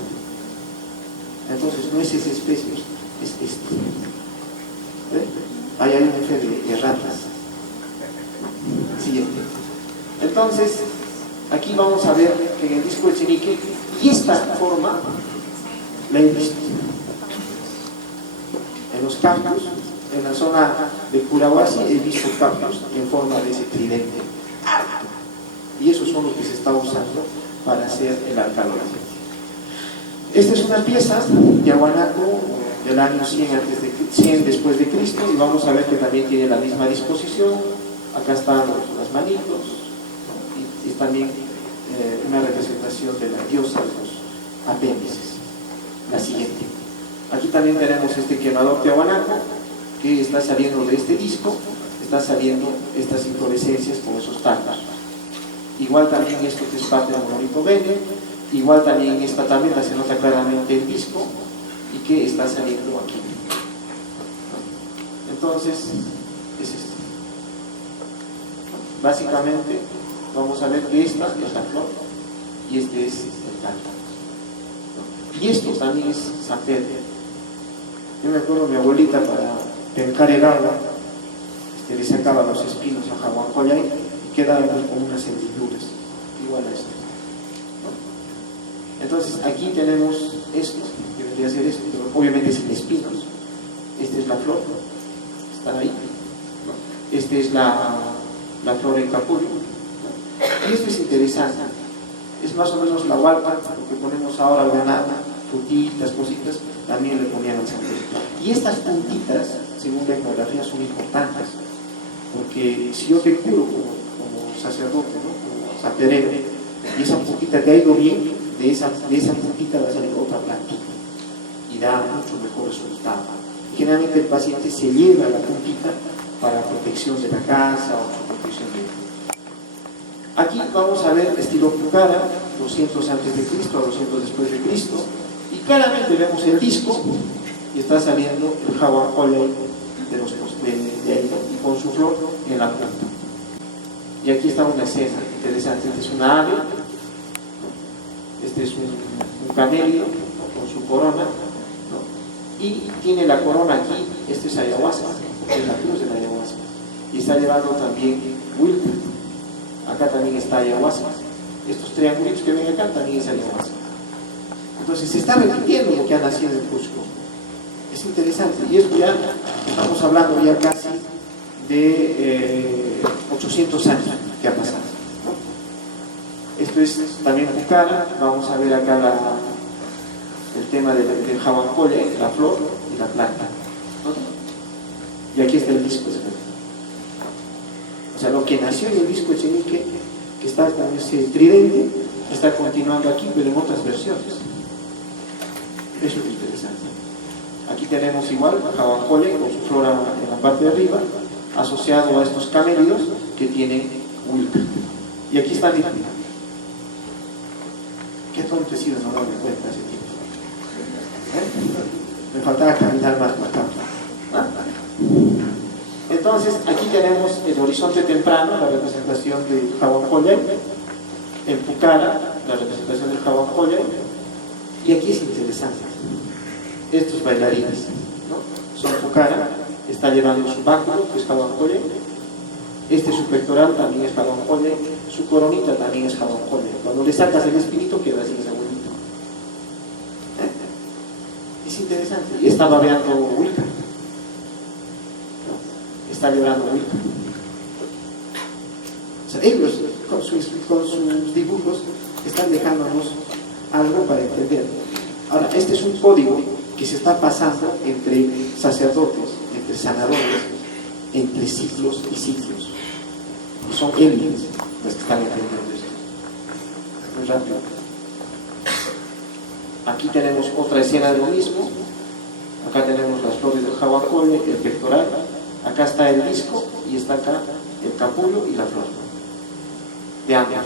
Entonces, no es esa especie, es este. Ahí hay un fe de ratas. Siguiente. Entonces, aquí vamos a ver que en el disco de Chenique, y esta forma la he visto en los campos, en la zona de Curahuasi he visto campos en forma de ese tridente, y esos son los que se está usando para hacer el alcaloide. Esta es una pieza de Tiahuanaco del año 100 después de Cristo, y vamos a ver que también tiene la misma disposición. Acá están las manitos, y también una representación de la diosa de los apéndices. La siguiente. Aquí también tenemos este quemador Tiahuanaco, que está saliendo de este disco, está saliendo estas inflorescencias con esos tacos. Igual también esto que es parte del monolito Bene, igual también en esta tableta se nota claramente el disco, y que está saliendo aquí. Entonces, es esto. Básicamente, vamos a ver que esta es la flor y este es el tallo. Y esto también es San Pedro. Yo me acuerdo mi abuelita para pencar el agua, le sacaba los espinos a jaguancollay y quedaban con unas hendiduras, igual a esto. Entonces, aquí tenemos esto, que vendría a ser esto, pero obviamente sin espinos. Esta es la flor, está ahí. Esta es la flor en capullo, y esto es interesante, es más o menos la hualpa, lo que ponemos ahora al ganado, frutitas, cositas, también le ponían al San Pedro. Y estas puntitas, según la etnografía, son importantes, porque si yo te curo como sacerdote, ¿no?, como santerero, y esa puntita te ha ido bien, de esa puntita va a salir otra plantita, y da mucho mejor resultado. Generalmente el paciente se lleva la puntita para protección de la casa o protección de... Aquí vamos a ver estilo Pucara, 200 antes de Cristo a 200 después de Cristo, y claramente vemos el disco y está saliendo el jaguancollay de ahí, y con su flor en la punta. Y aquí está una escena interesante. Este es una ave, este es un camello con su corona, ¿no?, y tiene la corona aquí. Este es ayahuasca, es la cruz de la ayahuasca, y está llevando también Wilca. Acá también está ayahuasca. Estos triangulitos que ven acá también es ayahuasca. Entonces se está repitiendo lo que ha nacido en Cusco. Es interesante, y esto ya estamos hablando ya casi de 800 años que ha pasado, ¿no? Esto es también Pucara. Vamos a ver acá el tema del Jaguancolle, la flor y la planta, ¿no? Y aquí está el disco. O sea, lo que nació en el disco Echenique, que está con ese tridente, está continuando aquí, pero en otras versiones. Eso es interesante. Aquí tenemos igual Jaguancolle con su flora en la parte de arriba, asociado a estos camélidos que tienen Huilca. Y aquí está mi prima. Qué tonto he sido no darme cuenta ese tiempo. Me faltaba caminar más por acá. Entonces, aquí tenemos el horizonte temprano, la representación del Jaguancolle, en Pucara, la representación del Jaguancolle, y aquí es interesante. Estos bailarines, ¿no? Son Pucara, está llevando su báculo, que es Jaguancolle, su pectoral también es Jaguancolle, su coronita también es Jaguancolle. Cuando le sacas el espinito, queda así ese abuelito. Es interesante. Y está babeando Huilca. Está llorando Huilca. O sea, ellos, con sus dibujos, están dejándonos algo para entender. Ahora, este es un código que se está pasando entre sacerdotes, entre sanadores, entre ciclos y ciclos. Y son élites los que están entendiendo esto. Muy rápido. Aquí tenemos otra escena de lo mismo. Acá tenemos las flores del Jaguancolle, el pectoral. Acá está el disco y está acá el capullo y la flor. De ambos,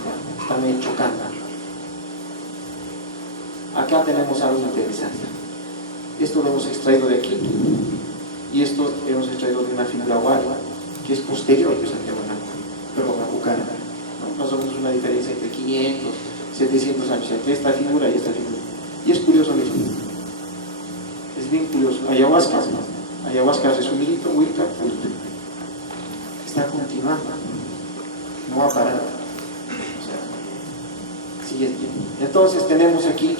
están ahí chocando. Acá tenemos algo interesante. Esto lo hemos extraído de aquí y esto hemos extraído de una figura huayua que es posterior a Pucara, ¿no? Más o menos una diferencia entre 500, 700 años entre esta figura y esta figura. Y es curioso mismo. Es bien curioso. Ayahuasca resumidito, Huilca. Está continuando. No va a parar. O sea, siguiente. Entonces tenemos aquí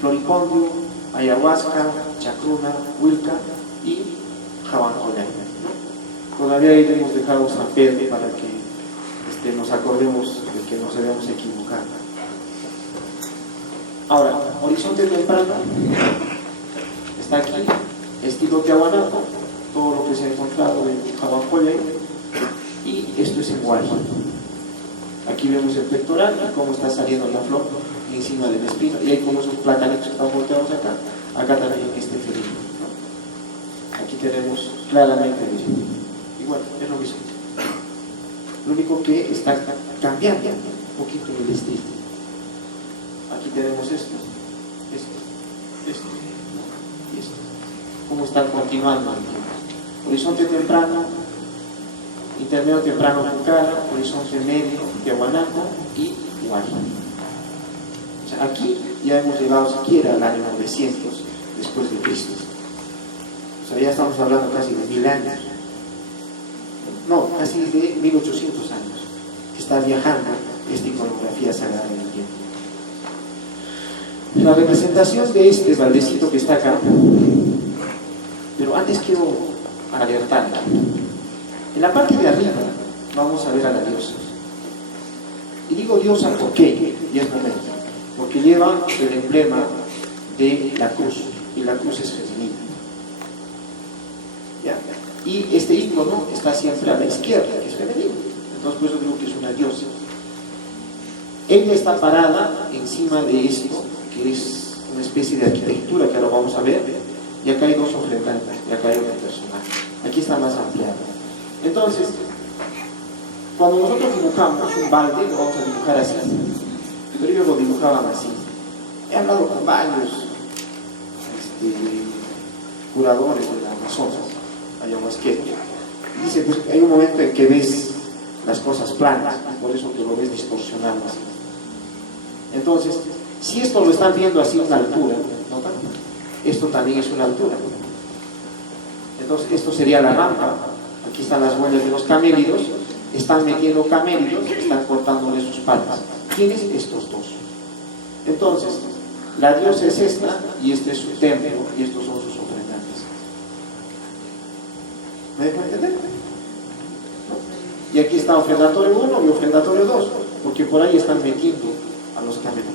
Floripondio, Ayahuasca, Chacruna, Huilca y Jaguancolle. Todavía ahí hemos dejado San Pedro para que nos acordemos de que nos debemos equivocar. Ahora, horizonte temprano está aquí, estilo Tiahuanaco, todo lo que se ha encontrado en Jaguancolle, y esto es en Huari. Aquí vemos el pectoral y cómo está saliendo la flor encima del espino, y hay como esos platanitos que están volteados acá también este felino, ¿no? Aquí tenemos claramente igual, es lo mismo. Lo único que está cambiando un poquito el estilo. Aquí tenemos esto y esto. Cómo están continuando. Horizonte temprano, intermedio temprano Pucara, horizonte medio Tiahuanaco y Huari. O sea, aquí ya hemos llegado siquiera al año 900 después de Cristo. O sea, ya estamos hablando casi de 1000 años. No, casi de 1800 años. Está viajando esta iconografía sagrada del tiempo. La representación de este baldecito que está acá, pero antes quiero alertar. En la parte de arriba vamos a ver a la diosa. Y digo diosa ¿por qué? Y es momento. Porque lleva el emblema de la cruz, y la cruz es femenina. ¿Ya? Y este ícono está siempre a la izquierda, que es femenino. Entonces por eso digo que es una diosa. Ella está parada encima de esto, que es una especie de arquitectura que ahora vamos a ver, y acá hay dos ofrendantes, y acá hay otro personaje. Aquí está más ampliado. Entonces, cuando nosotros dibujamos un balde, lo vamos a dibujar así, pero ellos lo dibujaban así. He hablado con varios curadores de la Amazonas, ayahuasqueros. Dice, pues hay un momento en que ves las cosas planas, por eso que lo ves distorsionado así. Entonces, si esto lo están viendo así a una altura, ¿no? Esto también es una altura. Entonces, esto sería la rampa. Aquí están las huellas de los camélidos. Están metiendo camélidos, están cortándole sus patas. ¿Quiénes? Estos dos. Entonces, la diosa es esta, y este es su templo, y estos son sus ofrendantes. ¿Me dejo entender? Y aquí está ofrendatorio 1 y ofrendatorio 2, porque por ahí están metiendo a los camellos.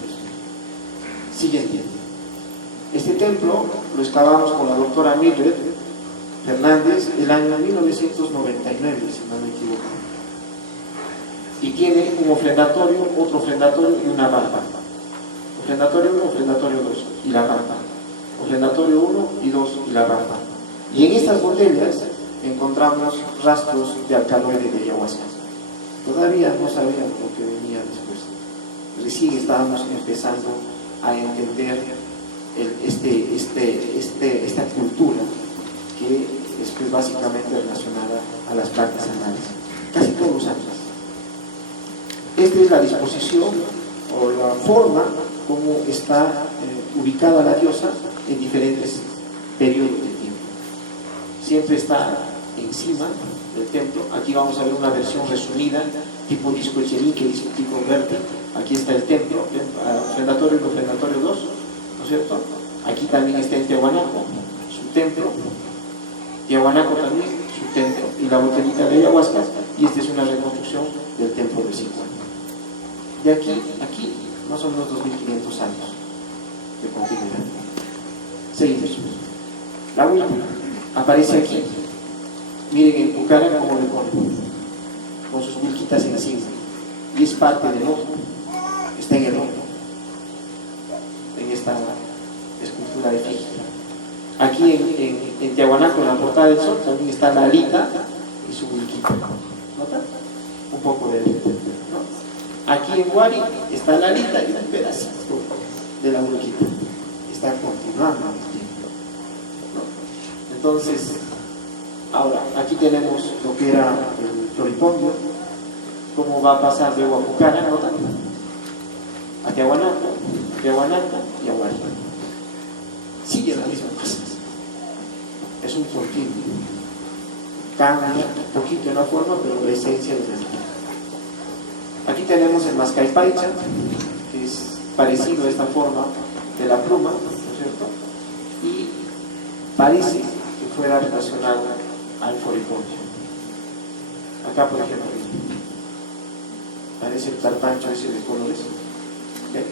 Siguen viendo. Este templo lo excavamos con la doctora Mildred Fernández el año 1999, si no me equivoco. Y tiene un ofrendatorio, otro ofrendatorio y una rampa. Ofrendatorio 1, ofrendatorio 2 y la rampa. Ofrendatorio 1 y 2 y la rampa. Y en estas botellas encontramos rastros de alcaloide de ayahuasca. Todavía no sabíamos lo que venía después. Recién estábamos empezando a entender esta cultura que es pues, básicamente relacionada a las plantas anales. Casi todos los años. Esta es la disposición o la forma como está ubicada la diosa en diferentes periodos de tiempo. Siempre está encima del templo. Aquí vamos a ver una versión resumida, tipo disco Echenique, tipo verde. Aquí está el templo, ofrendatorio y ofrendatorio 2, ¿no es cierto? Aquí también está el Tiahuanaco, su templo. Tiahuanaco también, su templo. Y la botellita de ayahuasca, y esta es una reconstrucción del templo de 5 años. De aquí, más o menos 2500 años de continuidad. Seguimos. La última aparece aquí. Miren en Pucara cómo le ponen, con sus wilquitas encima. Y es parte del ojo. Está en el ojo. En esta escultura de Fiji. Aquí en Tiahuanaco, en la portada del sol, también está la alita y su wilquita. ¿Notan? Un poco de alita, ¿no? Aquí en Huari está la alita y un pedacito de la wilquita. Está continuando el tiempo, ¿no? Entonces, ahora, aquí tenemos lo que era el floripondio, cómo va a pasar de Huapucara, ¿notan? A Tiahuanaco, y a Huari. Sigue la misma cosa. Es un continuo. Cambia un poquito en la forma, pero la esencia es la misma. Aquí tenemos el Mascaypaycha, que es parecido a esta forma de la pluma, ¿no es cierto? Y parece que fuera relacionado al floripondio. Acá, por ejemplo, parece el tarpancho ese de colores. ¿Okay?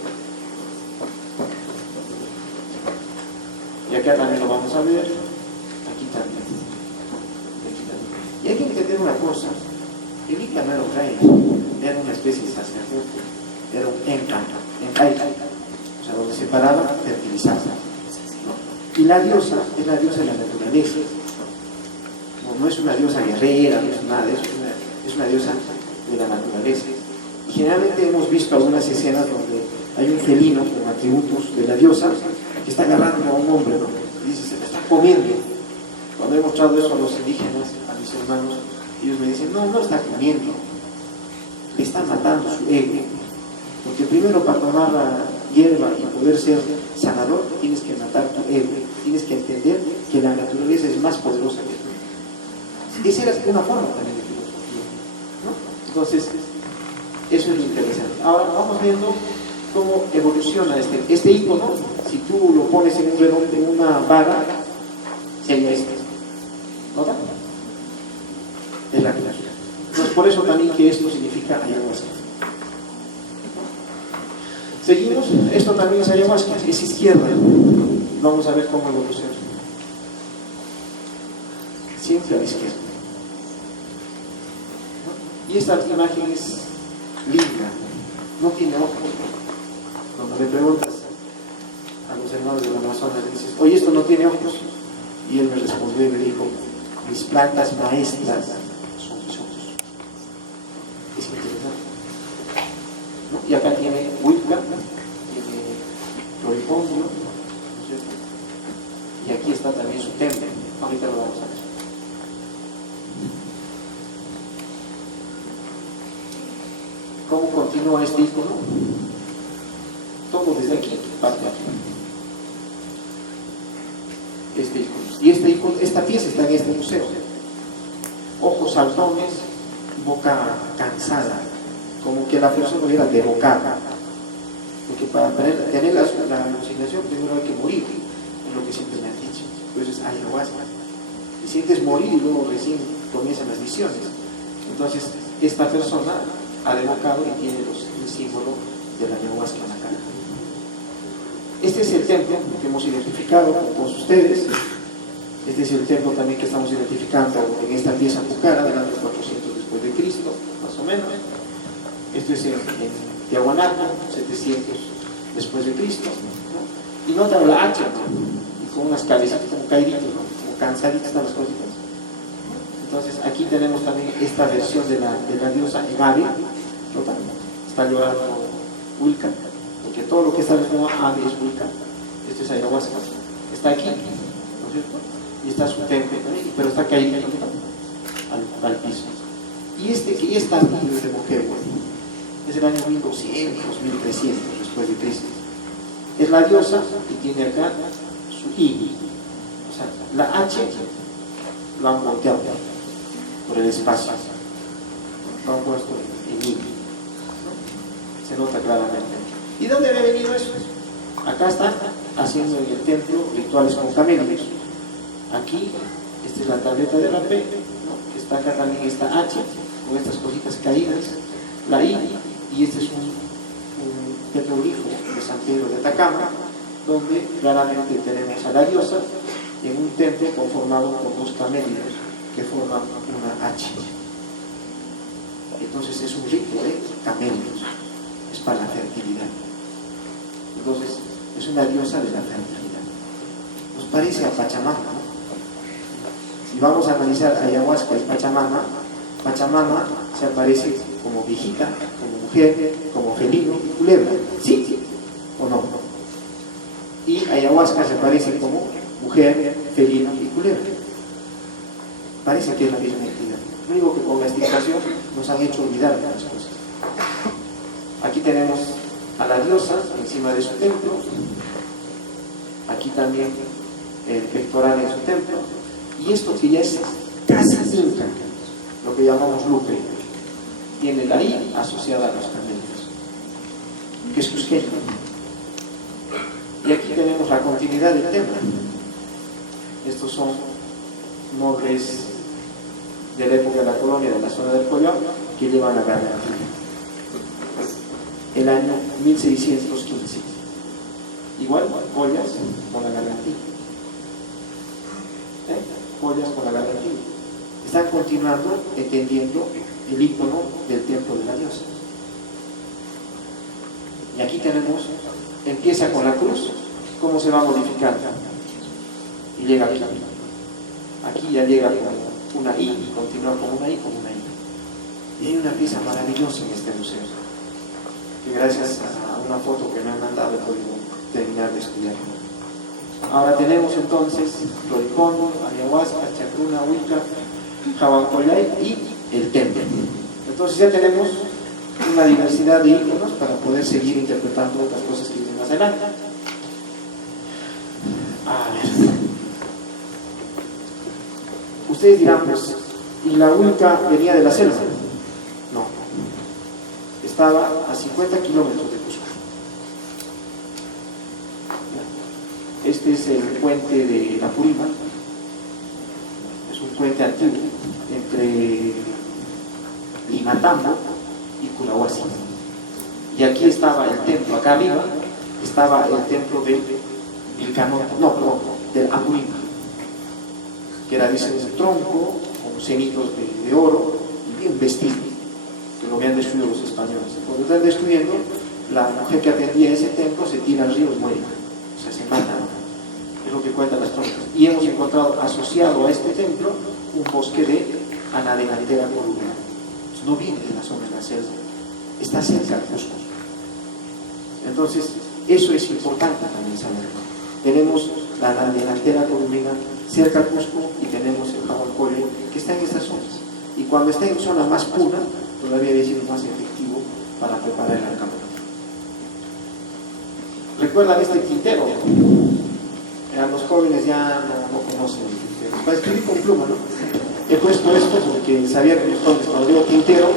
Y acá también lo vamos a ver. Aquí también. Y hay que entender una cosa. El Inca no era un rey, era una especie de sacerdote, era un encanto, o sea, donde se paraba, fertilizaba. ¿No? Y la diosa es la diosa de la naturaleza. No es una diosa guerrera, no es nada de eso, es una diosa de la naturaleza. Y generalmente hemos visto algunas escenas donde hay un felino con atributos de la diosa que está agarrando a un hombre, ¿no? Y dice, se lo está comiendo. Cuando he mostrado eso a los indígenas, a mis hermanos, ellos me dicen, no está comiendo, le está matando su ego. Porque primero para tomar la hierba y poder ser sanador, tienes que matar tu ego, tienes que entender que la naturaleza es más poderosa que tú. Esa era una forma también de filosofía, ¿no? Entonces, eso es lo interesante. Ahora vamos viendo cómo evoluciona este icono. Si tú lo pones en un reloj, en una barra, sería este. ¿Nota? Es la clase. Entonces, por eso también que esto significa ayahuasca. Seguimos. Esto también es ayahuasca, es izquierda. Vamos a ver cómo evoluciona. Siempre a la izquierda. Y esta imagen es linda, no tiene ojos. Cuando le preguntas a los hermanos del Amazonas, le dices, oye, esto no tiene ojos. Y él me respondió y me dijo, mis plantas maestras son mis ojos. Es interesante, ¿no? Y acá tiene huilca, tiene floripondio, ¿no es cierto? Y aquí está también su templo. Ahorita lo vamos a ver. ¿Cómo continúa este icono? Todo desde aquí, parte aquí. Este icono. Y este icono, esta pieza está en este museo. Ojos saltones, boca cansada, como que la persona hubiera derrocada. Porque para tener la alucinación primero hay que morir, es lo que siempre me han dicho. Entonces, ayahuasca. Te sientes morir y luego recién comienzan las visiones. Entonces, esta persona ha evocado y tiene el símbolo de la ayahuasca en la cara. Este es el templo que hemos identificado con todos ustedes. Este es el templo también que estamos identificando en esta pieza Pucara del año 400 después de Cristo, más o menos. Esto es en Tiahuanaco, 700 después de Cristo, ¿no? Y nota la hacha, ¿no? Y con unas cabecitas como caíditas, ¿no? Como cansaditas están las cositas. Entonces aquí tenemos también esta versión de la diosa en ave, ¿no? Está llorando Wilca, porque todo lo que está como ave es Wilca. Esto es ayahuasca, está aquí, ¿no es cierto? Y está su templo también, pero está caído al piso. Y este que ya está aquí desde Moquegua, es el año 1200, 1300 después de Cristo. Es la diosa que tiene acá su I. O sea, la H la han volteado por el espacio. Lo han puesto en I. ¿No? Se nota claramente. ¿Y dónde había venido eso? Acá está haciendo en el templo rituales con camellos. Aquí, esta es la tableta de la P, ¿no? Está acá también esta H, con estas cositas caídas, la I, y este es un petroglifo de San Pedro de Atacama, donde claramente tenemos a la diosa en un templo conformado por dos camellos que forman una H. Entonces es un rito de camellos, es para la fertilidad. Entonces es una diosa de la fertilidad. Nos parece a Pachamama, ¿no? Si vamos a analizar ayahuasca y Pachamama, Pachamama se aparece como viejita, como mujer, como felino y culebra. ¿Sí? ¿O no? Y ayahuasca se aparece como mujer, felino y culebra. Parece que es la misma entidad. Lo único que con la explicación nos han hecho olvidar de las cosas. Aquí tenemos a la diosa encima de su templo. Aquí también el pectoral en su templo. Y esto que ya es casa inca, lo que llamamos lupe, tiene la I asociada a los camellos, que es cusqueño. Y aquí tenemos la continuidad del templo. Estos son nobles de la época de la colonia de la zona del Collao que llevan la gargantilla. El año 1615. Igual, joyas con la gargantilla. Joyas con la gargantilla. Están continuando entendiendo el ícono del templo de la diosa. Y aquí tenemos, empieza con la cruz, cómo se va modificando. Y llega aquí. Aquí ya llega con una I, y continúa con una I, con una I. Y hay una pieza maravillosa en este museo, que gracias a una foto que me han mandado he podido terminar de estudiar. Ahora tenemos entonces Loricondo, ayahuasca, chacruna, huica, jabancolay y el templo. Entonces ya tenemos una diversidad de íconos para poder seguir interpretando otras cosas que vienen más adelante. A ver. Ustedes dirán, pues, ¿y la huica venía de la selva? No. Estaba a 50 kilómetros de Cusco. Este es el puente de la Purima. Es un puente antiguo entre Limatambo y Curahuasi. Y aquí estaba el templo, acá arriba estaba el templo del Apurima, que era de un tronco con cenitos de oro y bien vestido, que lo habían destruido los españoles. Cuando están destruyendo, la mujer que atendía ese templo se tira al río y muere, o sea, se mata, ¿no? Es lo que cuentan las crónicas. Y hemos encontrado asociado a este templo un bosque de anadenantera columna. No viene de la zona de la selva, está cerca de Cusco. Entonces, eso es importante también saberlo. Tenemos la anadenantera columna cerca de Cusco y tenemos el jabalcole que está en estas zonas. Y cuando está en zona más pura, todavía debe ser más efectivo para preparar el arcamón. ¿Recuerdan este tintero? Los jóvenes ya no conocen el tintero. Para escribir con pluma, ¿no? He puesto esto porque sabía que los jóvenes, cuando digo tintero,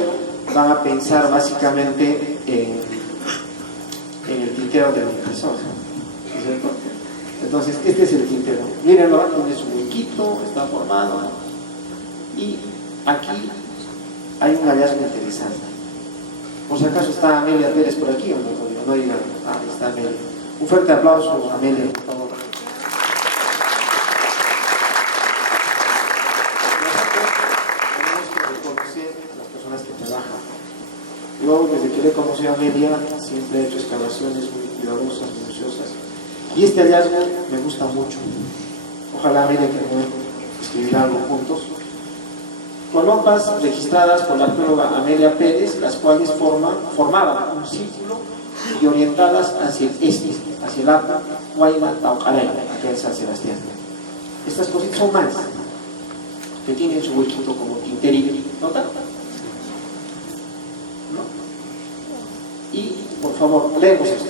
van a pensar básicamente en el tintero de la impresora, ¿no es cierto? Entonces, este es el tintero. Mírenlo, tiene su huequito, está formado, ¿no? Y aquí hay un hallazgo interesante. Por si acaso está Amelia Pérez por aquí, o no, no digan, está Amelia. Un fuerte aplauso a Amelia, por favor. Tenemos que reconocer a las personas que trabajan. Yo, desde que le conocí a Amelia, siempre he hecho excavaciones muy cuidadosas, minuciosas. Y este hallazgo me gusta mucho. Ojalá Amelia que podamos escribir algo juntos. Conopas registradas por la arqueóloga Amelia Pérez, las cuales formaban un círculo y orientadas hacia el este, hacia el Apa, Guayna, Taucaray, acá en San Sebastián. Estas cositas son más, que tienen su huequito como tinterito, ¿nota? ¿No? Y, por favor, leemos esto.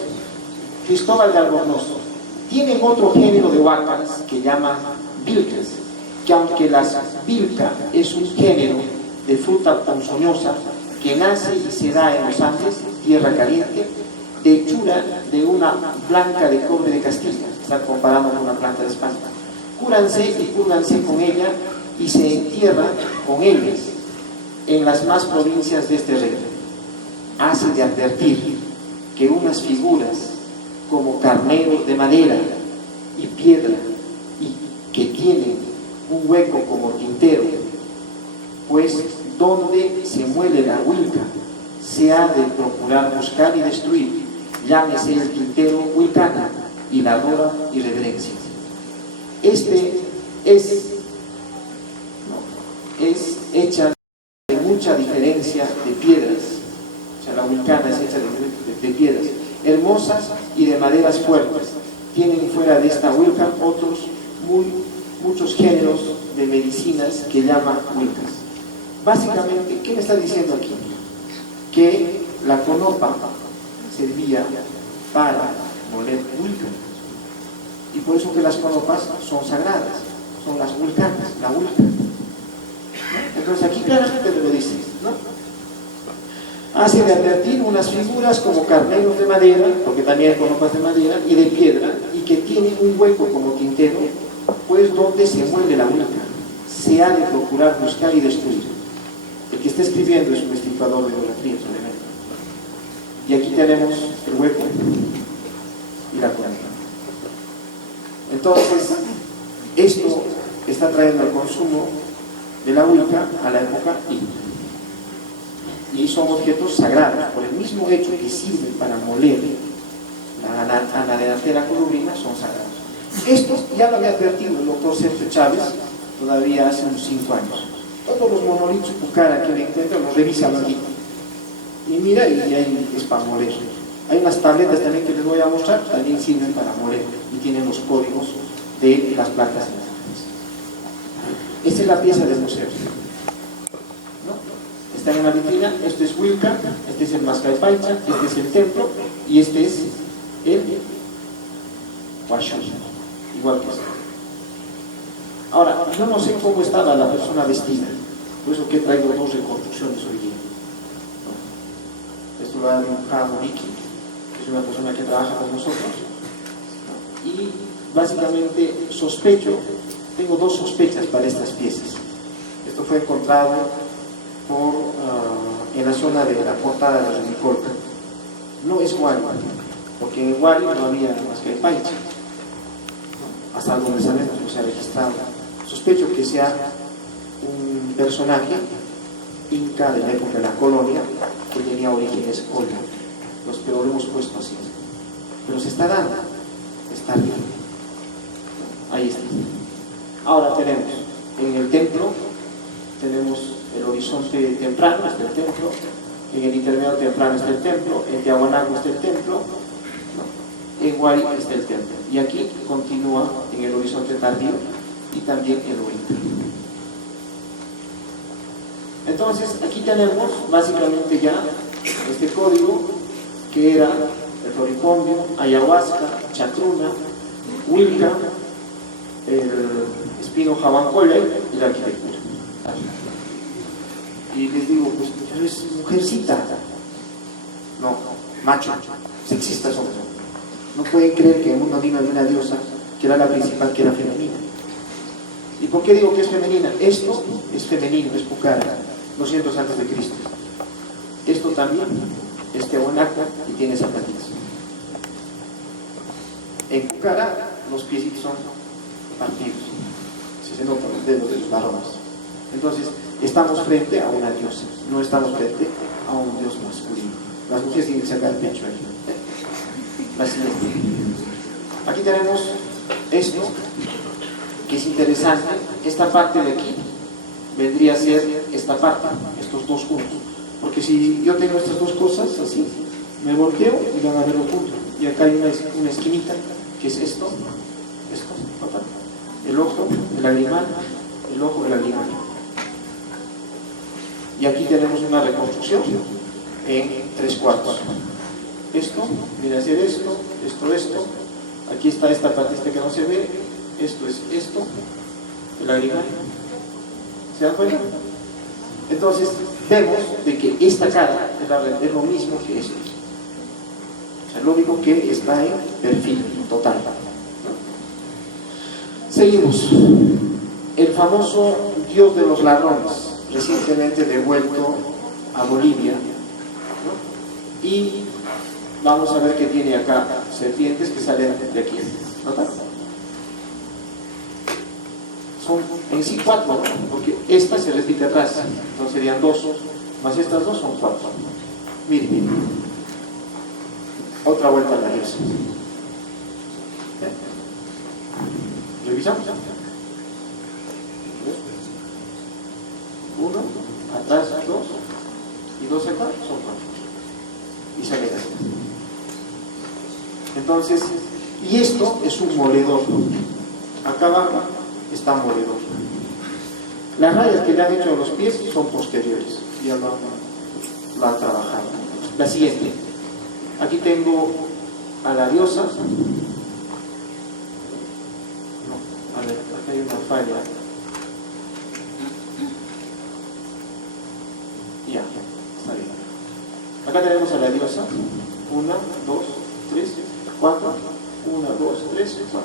Cristóbal de Albornoz. Tienen otro género de huacas que llaman vilcas, que aunque las vilca es un género de fruta ponzoñosa que nace y se da en los Andes, tierra caliente, de hechura de una blanca de cobre de Castilla, está comparando con una planta de España. Cúranse y cúranse con ella y se entierra con ellas en las más provincias de este reino. Hace de advertir que unas figuras como carneros de madera y piedra y que tienen un hueco como tintero, pues donde se muele la huilca se ha de procurar buscar y destruir, llámese el tintero huilcana y la dora irreverencia. Este es hecha de mucha diferencia de piedras, o sea, la huilcana es hecha de piedras hermosas y de maderas fuertes. Tienen fuera de esta huilca muchos géneros de medicinas que llaman huilcas. Básicamente, ¿qué me está diciendo aquí? Que la conopa servía para moler huilca. Y por eso que las conopas son sagradas, son las huilcanas, la huilca. ¿No? Entonces aquí claramente me lo dice, ¿no? Hace de advertir unas figuras como carneros de madera, porque también hay conopas de madera, y de piedra, y que tienen un hueco como tintero, pues donde se mueve la huilca, se ha de procurar buscar y destruir. El que está escribiendo es un extirpador de idolatría, obviamente. Y aquí tenemos el hueco y la conopa. Entonces, esto está trayendo el consumo de la huilca a la época inca. Y son objetos sagrados, por el mismo hecho que sirven para moler la anadenantera colubrina, son sagrados. Esto ya lo había advertido el doctor Sergio Chávez todavía hace unos 5 años. Todos los monolitos Pucara que le encuentran los revisan aquí. Y mira, y ahí es para moler. Hay unas tabletas también que les voy a mostrar, también sirven para moler y tienen los códigos de las placas. Esta es la pieza del museo. Está en una vitrina. Esto es Huilca, este es el Mascaypaycha, este es el templo y este es el Huacho, igual que este. Ahora, yo no sé cómo estaba la persona vestida, por eso que he traído 2 reconstrucciones hoy día. Esto lo ha dibujado Vicky, que es una persona que trabaja con nosotros, y básicamente tengo 2 sospechas para estas piezas. Esto fue encontrado en la zona de la portada de Remicolca. No es Huari, porque en Huari no había más que el Paicha, hasta donde sabemos no se ha registrado. Sospecho que sea un personaje inca de la época de la colonia que tenía orígenes olga, pero lo hemos puesto así. Pero se está dando, está bien. Ahí está. Ahora tenemos en el templo, tenemos el horizonte temprano, está el templo, en el intermedio temprano está el templo, en Tiahuanaco está el templo, ¿no? En Huari está el templo. Y aquí continúa en el horizonte tardío y también el Huinca. Entonces, aquí tenemos básicamente ya este código que era el floripondio, ayahuasca, chacruna, Huilca, el espino jabancoya y la arquitectura. Y les digo, pues es mujercita. No, macho, sexista somos. No pueden creer que en el mundo andino había una diosa que era la principal, que era femenina. ¿Y por qué digo que es femenina? Esto es femenino, es Pucara. 200 antes de Cristo. Esto también es Tiahuanaco y tiene zapatitos. En Cucara los piecitos son partidos, se notan los dedos de los varones. Entonces estamos frente a una diosa, no estamos frente a un dios masculino. Las mujeres tienen que sacar el pecho ahí. La siguiente. Aquí tenemos esto, que es interesante. Esta parte de aquí vendría a ser esta parte, estos dos juntos. Porque si yo tengo estas dos cosas así, me volteo y van a verlo juntos. Y acá hay una esquinita, que es esto, el ojo, el lagrimal, el ojo, el lagrimal. Y aquí tenemos una reconstrucción en 3/4. Esto viene a ser esto. Aquí está esta partista que no se ve. Esto es esto, el lagrimal. ¿Se dan cuenta? Entonces vemos de que esta cara es lo mismo que esto. O sea, lo único que está en perfil total. Seguimos. El famoso dios de los ladrones, recientemente devuelto a Bolivia, ¿no? Y vamos a ver que tiene acá serpientes que salen de aquí. ¿Notan? Son en sí 4, ¿no? Porque esta se repite atrás, entonces serían 2, más estas 2 son 4. Miren, otra vuelta a la diosa. Revisamos. 1, atrás 2 y 2 acá son 4. Y sale así. Entonces, y esto es un moledor. Acá abajo está moledor. Las rayas que le han hecho a los pies son posteriores. Ya lo han trabajado. La siguiente. Aquí tengo a la diosa. No, a ver, acá hay una falla. Ya, está bien. Acá tenemos a la diosa. 1, 2, 3, 4. 1, 2, 3, 4.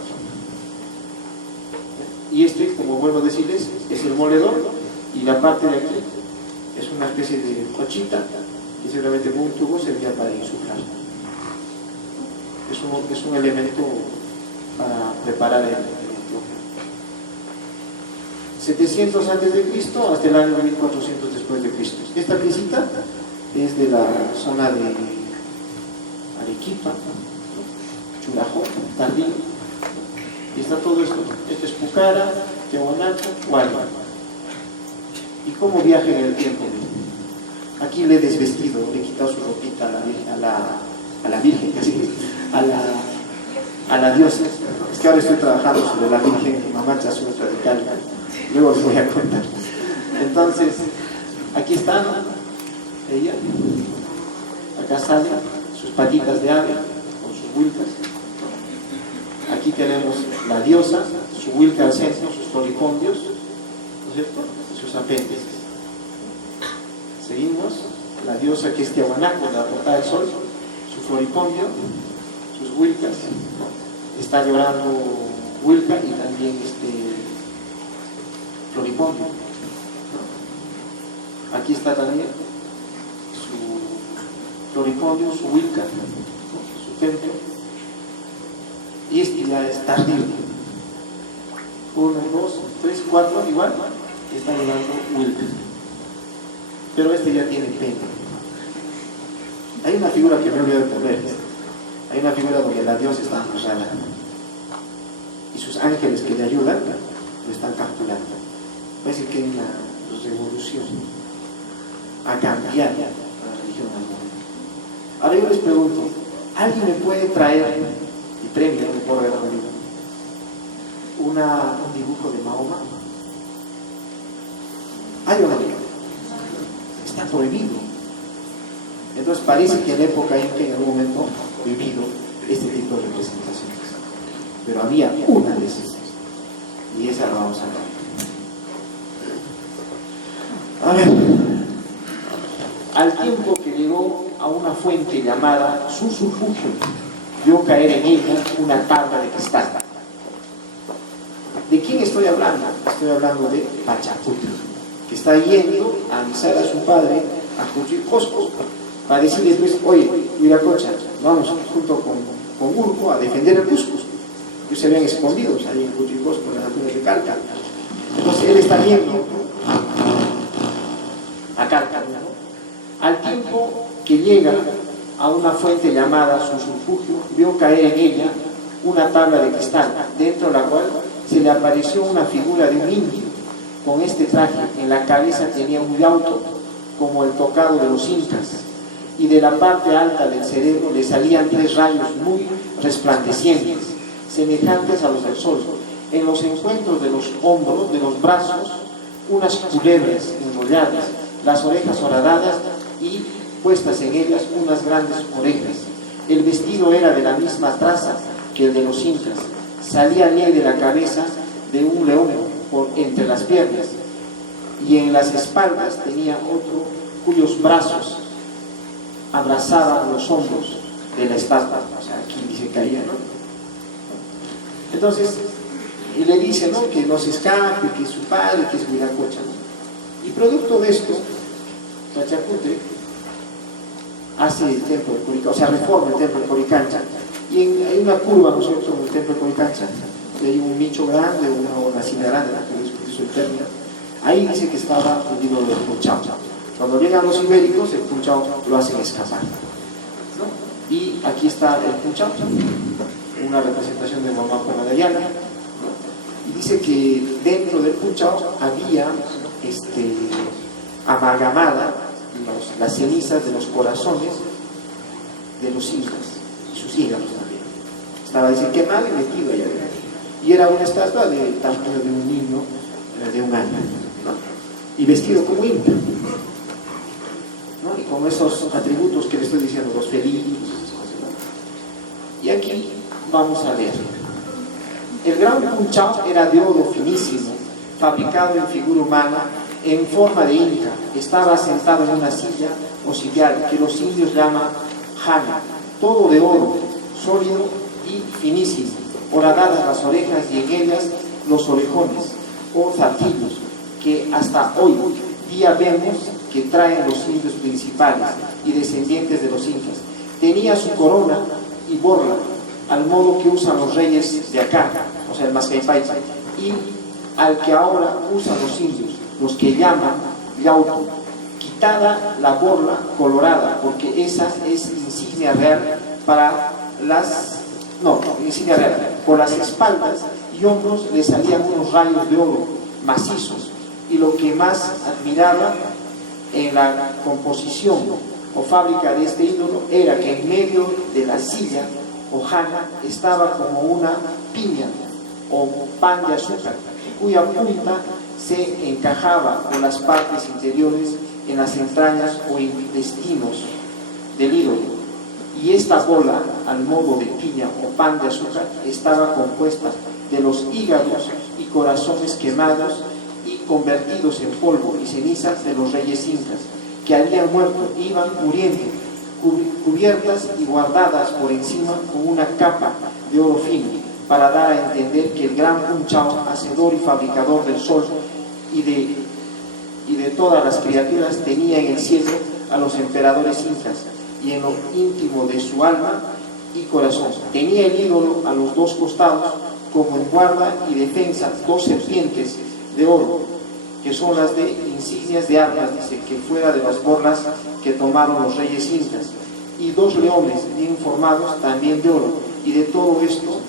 Y este, como vuelvo a decirles, es el moledor. Y la parte de aquí es una especie de cochita que seguramente con un tubo servía para insuflar. Es un elemento para preparar el entierro. 700 antes de Cristo hasta el año 1400 después de Cristo. Esta piecita es de la zona de Arequipa, Churajó, Tardío. Y está todo esto. Esto es Pucara, Tiahuanaco, Hualpa. ¿Y cómo viaja en el tiempo? Aquí le he desvestido, le he quitado su ropita a la Virgen, casi, a la diosa. Es que ahora estoy trabajando sobre la Virgen, mi mamá ya es radical. Luego os voy a contar. Entonces, aquí está, ¿no? Ella. Acá sale sus patitas de ave con sus huilcas. Aquí tenemos la diosa, su huilca al centro, sus floripondios, ¿no es cierto? Sus apéndices. Seguimos, la diosa que es Tiahuanaco, la portada del sol, su floripondio, sus huilcas. Está llorando huilca y también floripondio. Aquí está también su floripondio, su huilca, su templo. Y este ya es tardío. 1, 2, 3, 4, igual, está llorando huilca. Pero este ya tiene pena. Hay una figura que me olvidé de poner. Hay una figura donde la diosa está amarrada y sus ángeles que le ayudan lo están capturando. Parece que hay una revolución a cambiar la religión al mundo. Ahora yo les pregunto, ¿alguien me puede traer y premio me puedo ver un dibujo de Mahoma? Hay una ley. Está prohibido. Entonces parece que en la época en que en algún momento prohibido este tipo de representaciones. Pero había una de esas. Y esa la vamos a ver. A ver. Al tiempo que llegó a una fuente llamada Susufugio, vio caer en ella una tabla de cristal. ¿De quién estoy hablando? Estoy hablando de Pachacutli. que está yendo a avisar a su padre a Cuchicosco para decirle pues, oye, Viracocha, vamos junto con Urco a defender el Cusco. Ellos se habían escondido ahí en Cuchicosco, en las alturas de Calca. Entonces él está yendo a Calca, ¿no? Al tiempo que llega a una fuente llamada Susurfugio, vio caer en ella una tabla de cristal, dentro de la cual se le apareció una figura de un indio con este traje. En la cabeza tenía un yauto como el tocado de los incas, y de la parte alta del cerebro le salían 3 rayos muy resplandecientes, semejantes a los del sol. En los encuentros de los hombros, de los brazos, unas culebras enrolladas, las orejas horadadas y puestas en ellas unas grandes orejas. El vestido era de la misma traza que el de los incas. Salíale de la cabeza de un león por entre las piernas, y en las espaldas tenía otro cuyos brazos abrazaban los hombros de la estatua. O sea, aquí dice caía, ¿no? Entonces, y le dice, ¿no?, que no se escape, que es su padre, que es Viracocha, ¿no? Y producto de esto, Pachacute hace el templo de Coricancha, o sea, reforma el templo de Coricancha, y hay una curva, nosotros en el templo de Coricancha, y hay un nicho grande, una hornacina grande, que es el término. Ahí dice que estaba el ídolo del Punchao. Cuando llegan los ibéricos, el Punchao lo hacen escapar, ¿no? Y aquí está el Punchao, una representación de Mamá Juana de Ayala, ¿no? Y dice que dentro del Punchao había amalgamada las cenizas de los corazones de los incas y sus hígados también. Estaba, dice, quemado y metido allá adentro. Y era una estatua del tamaño de un niño de 1 año, ¿no? Y vestido como inca, ¿no? Y con esos atributos que le estoy diciendo, los felinos, ¿no? Y aquí vamos a ver. El gran Punchao era de oro finísimo, fabricado en figura humana, en forma de inca. Estaba sentado en una silla o sillar que los indios llaman jana, todo de oro, sólido y finísimo, horadadas las orejas y en ellas los orejones o zarquillos, que hasta hoy día vemos que traen los indios principales y descendientes de los incas. Tenía su corona y borla, al modo que usan los reyes de acá, o sea, el Mascaypay, y al que ahora usan los indios, los que llaman yauto. Quitada la borla colorada, porque esa es insignia real para insignia real. Por las espaldas y hombros le salían unos rayos de oro macizos, y lo que más admiraba en la composición o fábrica de este ídolo era que en medio de la silla o jana estaba como una piña o pan de azúcar, cuya punta se encajaba con las partes interiores en las entrañas o intestinos del ídolo. Y esta bola, al modo de piña o pan de azúcar, estaba compuesta de los hígados y corazones quemados y convertidos en polvo y cenizas de los reyes incas, que habían muerto, iban muriendo, cubiertas y guardadas por encima con una capa de oro fino, para dar a entender que el gran Punchao, hacedor y fabricador del sol y de todas las criaturas, tenía en el cielo a los emperadores incas, y en lo íntimo de su alma y corazón tenía el ídolo a los 2 costados, como en guarda y defensa, 2 serpientes de oro, que son las de insignias de armas, dice, que fuera de las borlas que tomaron los reyes incas, y 2 leones bien formados, también de oro. Y de todo esto,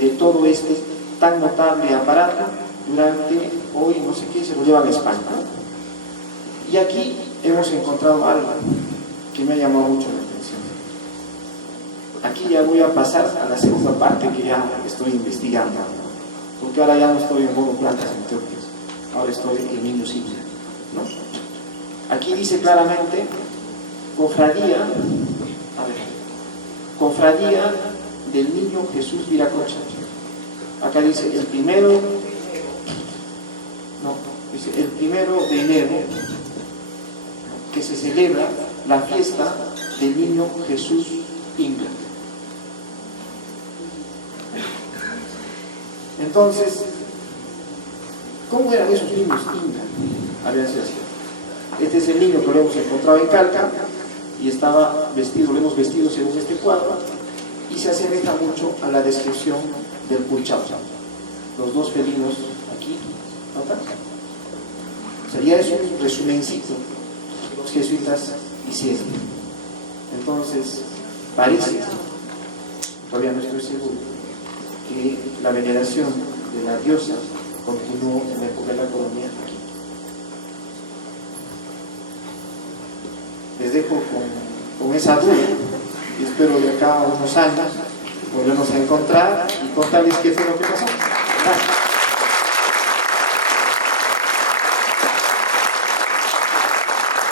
de todo este tan notable aparato, durante hoy no sé qué, se lo llevan a España, ¿no? Y aquí hemos encontrado algo que me ha llamado mucho la atención. Aquí ya voy a pasar a la segunda parte que ya estoy investigando, porque ahora ya no estoy en modo plantas antioquias, ahora estoy en niño siglo, ¿no? Aquí dice claramente cofradía, cofradía del Niño Jesús Viracocha. Acá dice el primero de enero, que se celebra la fiesta del Niño Jesús Inca. Entonces, ¿cómo eran esos niños Inca? Alianza Ciudad. Este es el niño que lo hemos encontrado en Calca y estaba vestido, lo hemos vestido según este cuadro, y se asemeja mucho a la descripción del Pulchau. Los dos felinos aquí, ¿notan? O sea, ya es un resumencito que los jesuitas hicieron. Entonces, parece, todavía no estoy seguro, que la veneración de la diosa continuó en la época de la colonia aquí. Les dejo con esa duda y espero de acá a unos años volvernos a encontrar y contarles qué fue lo que pasó. Gracias.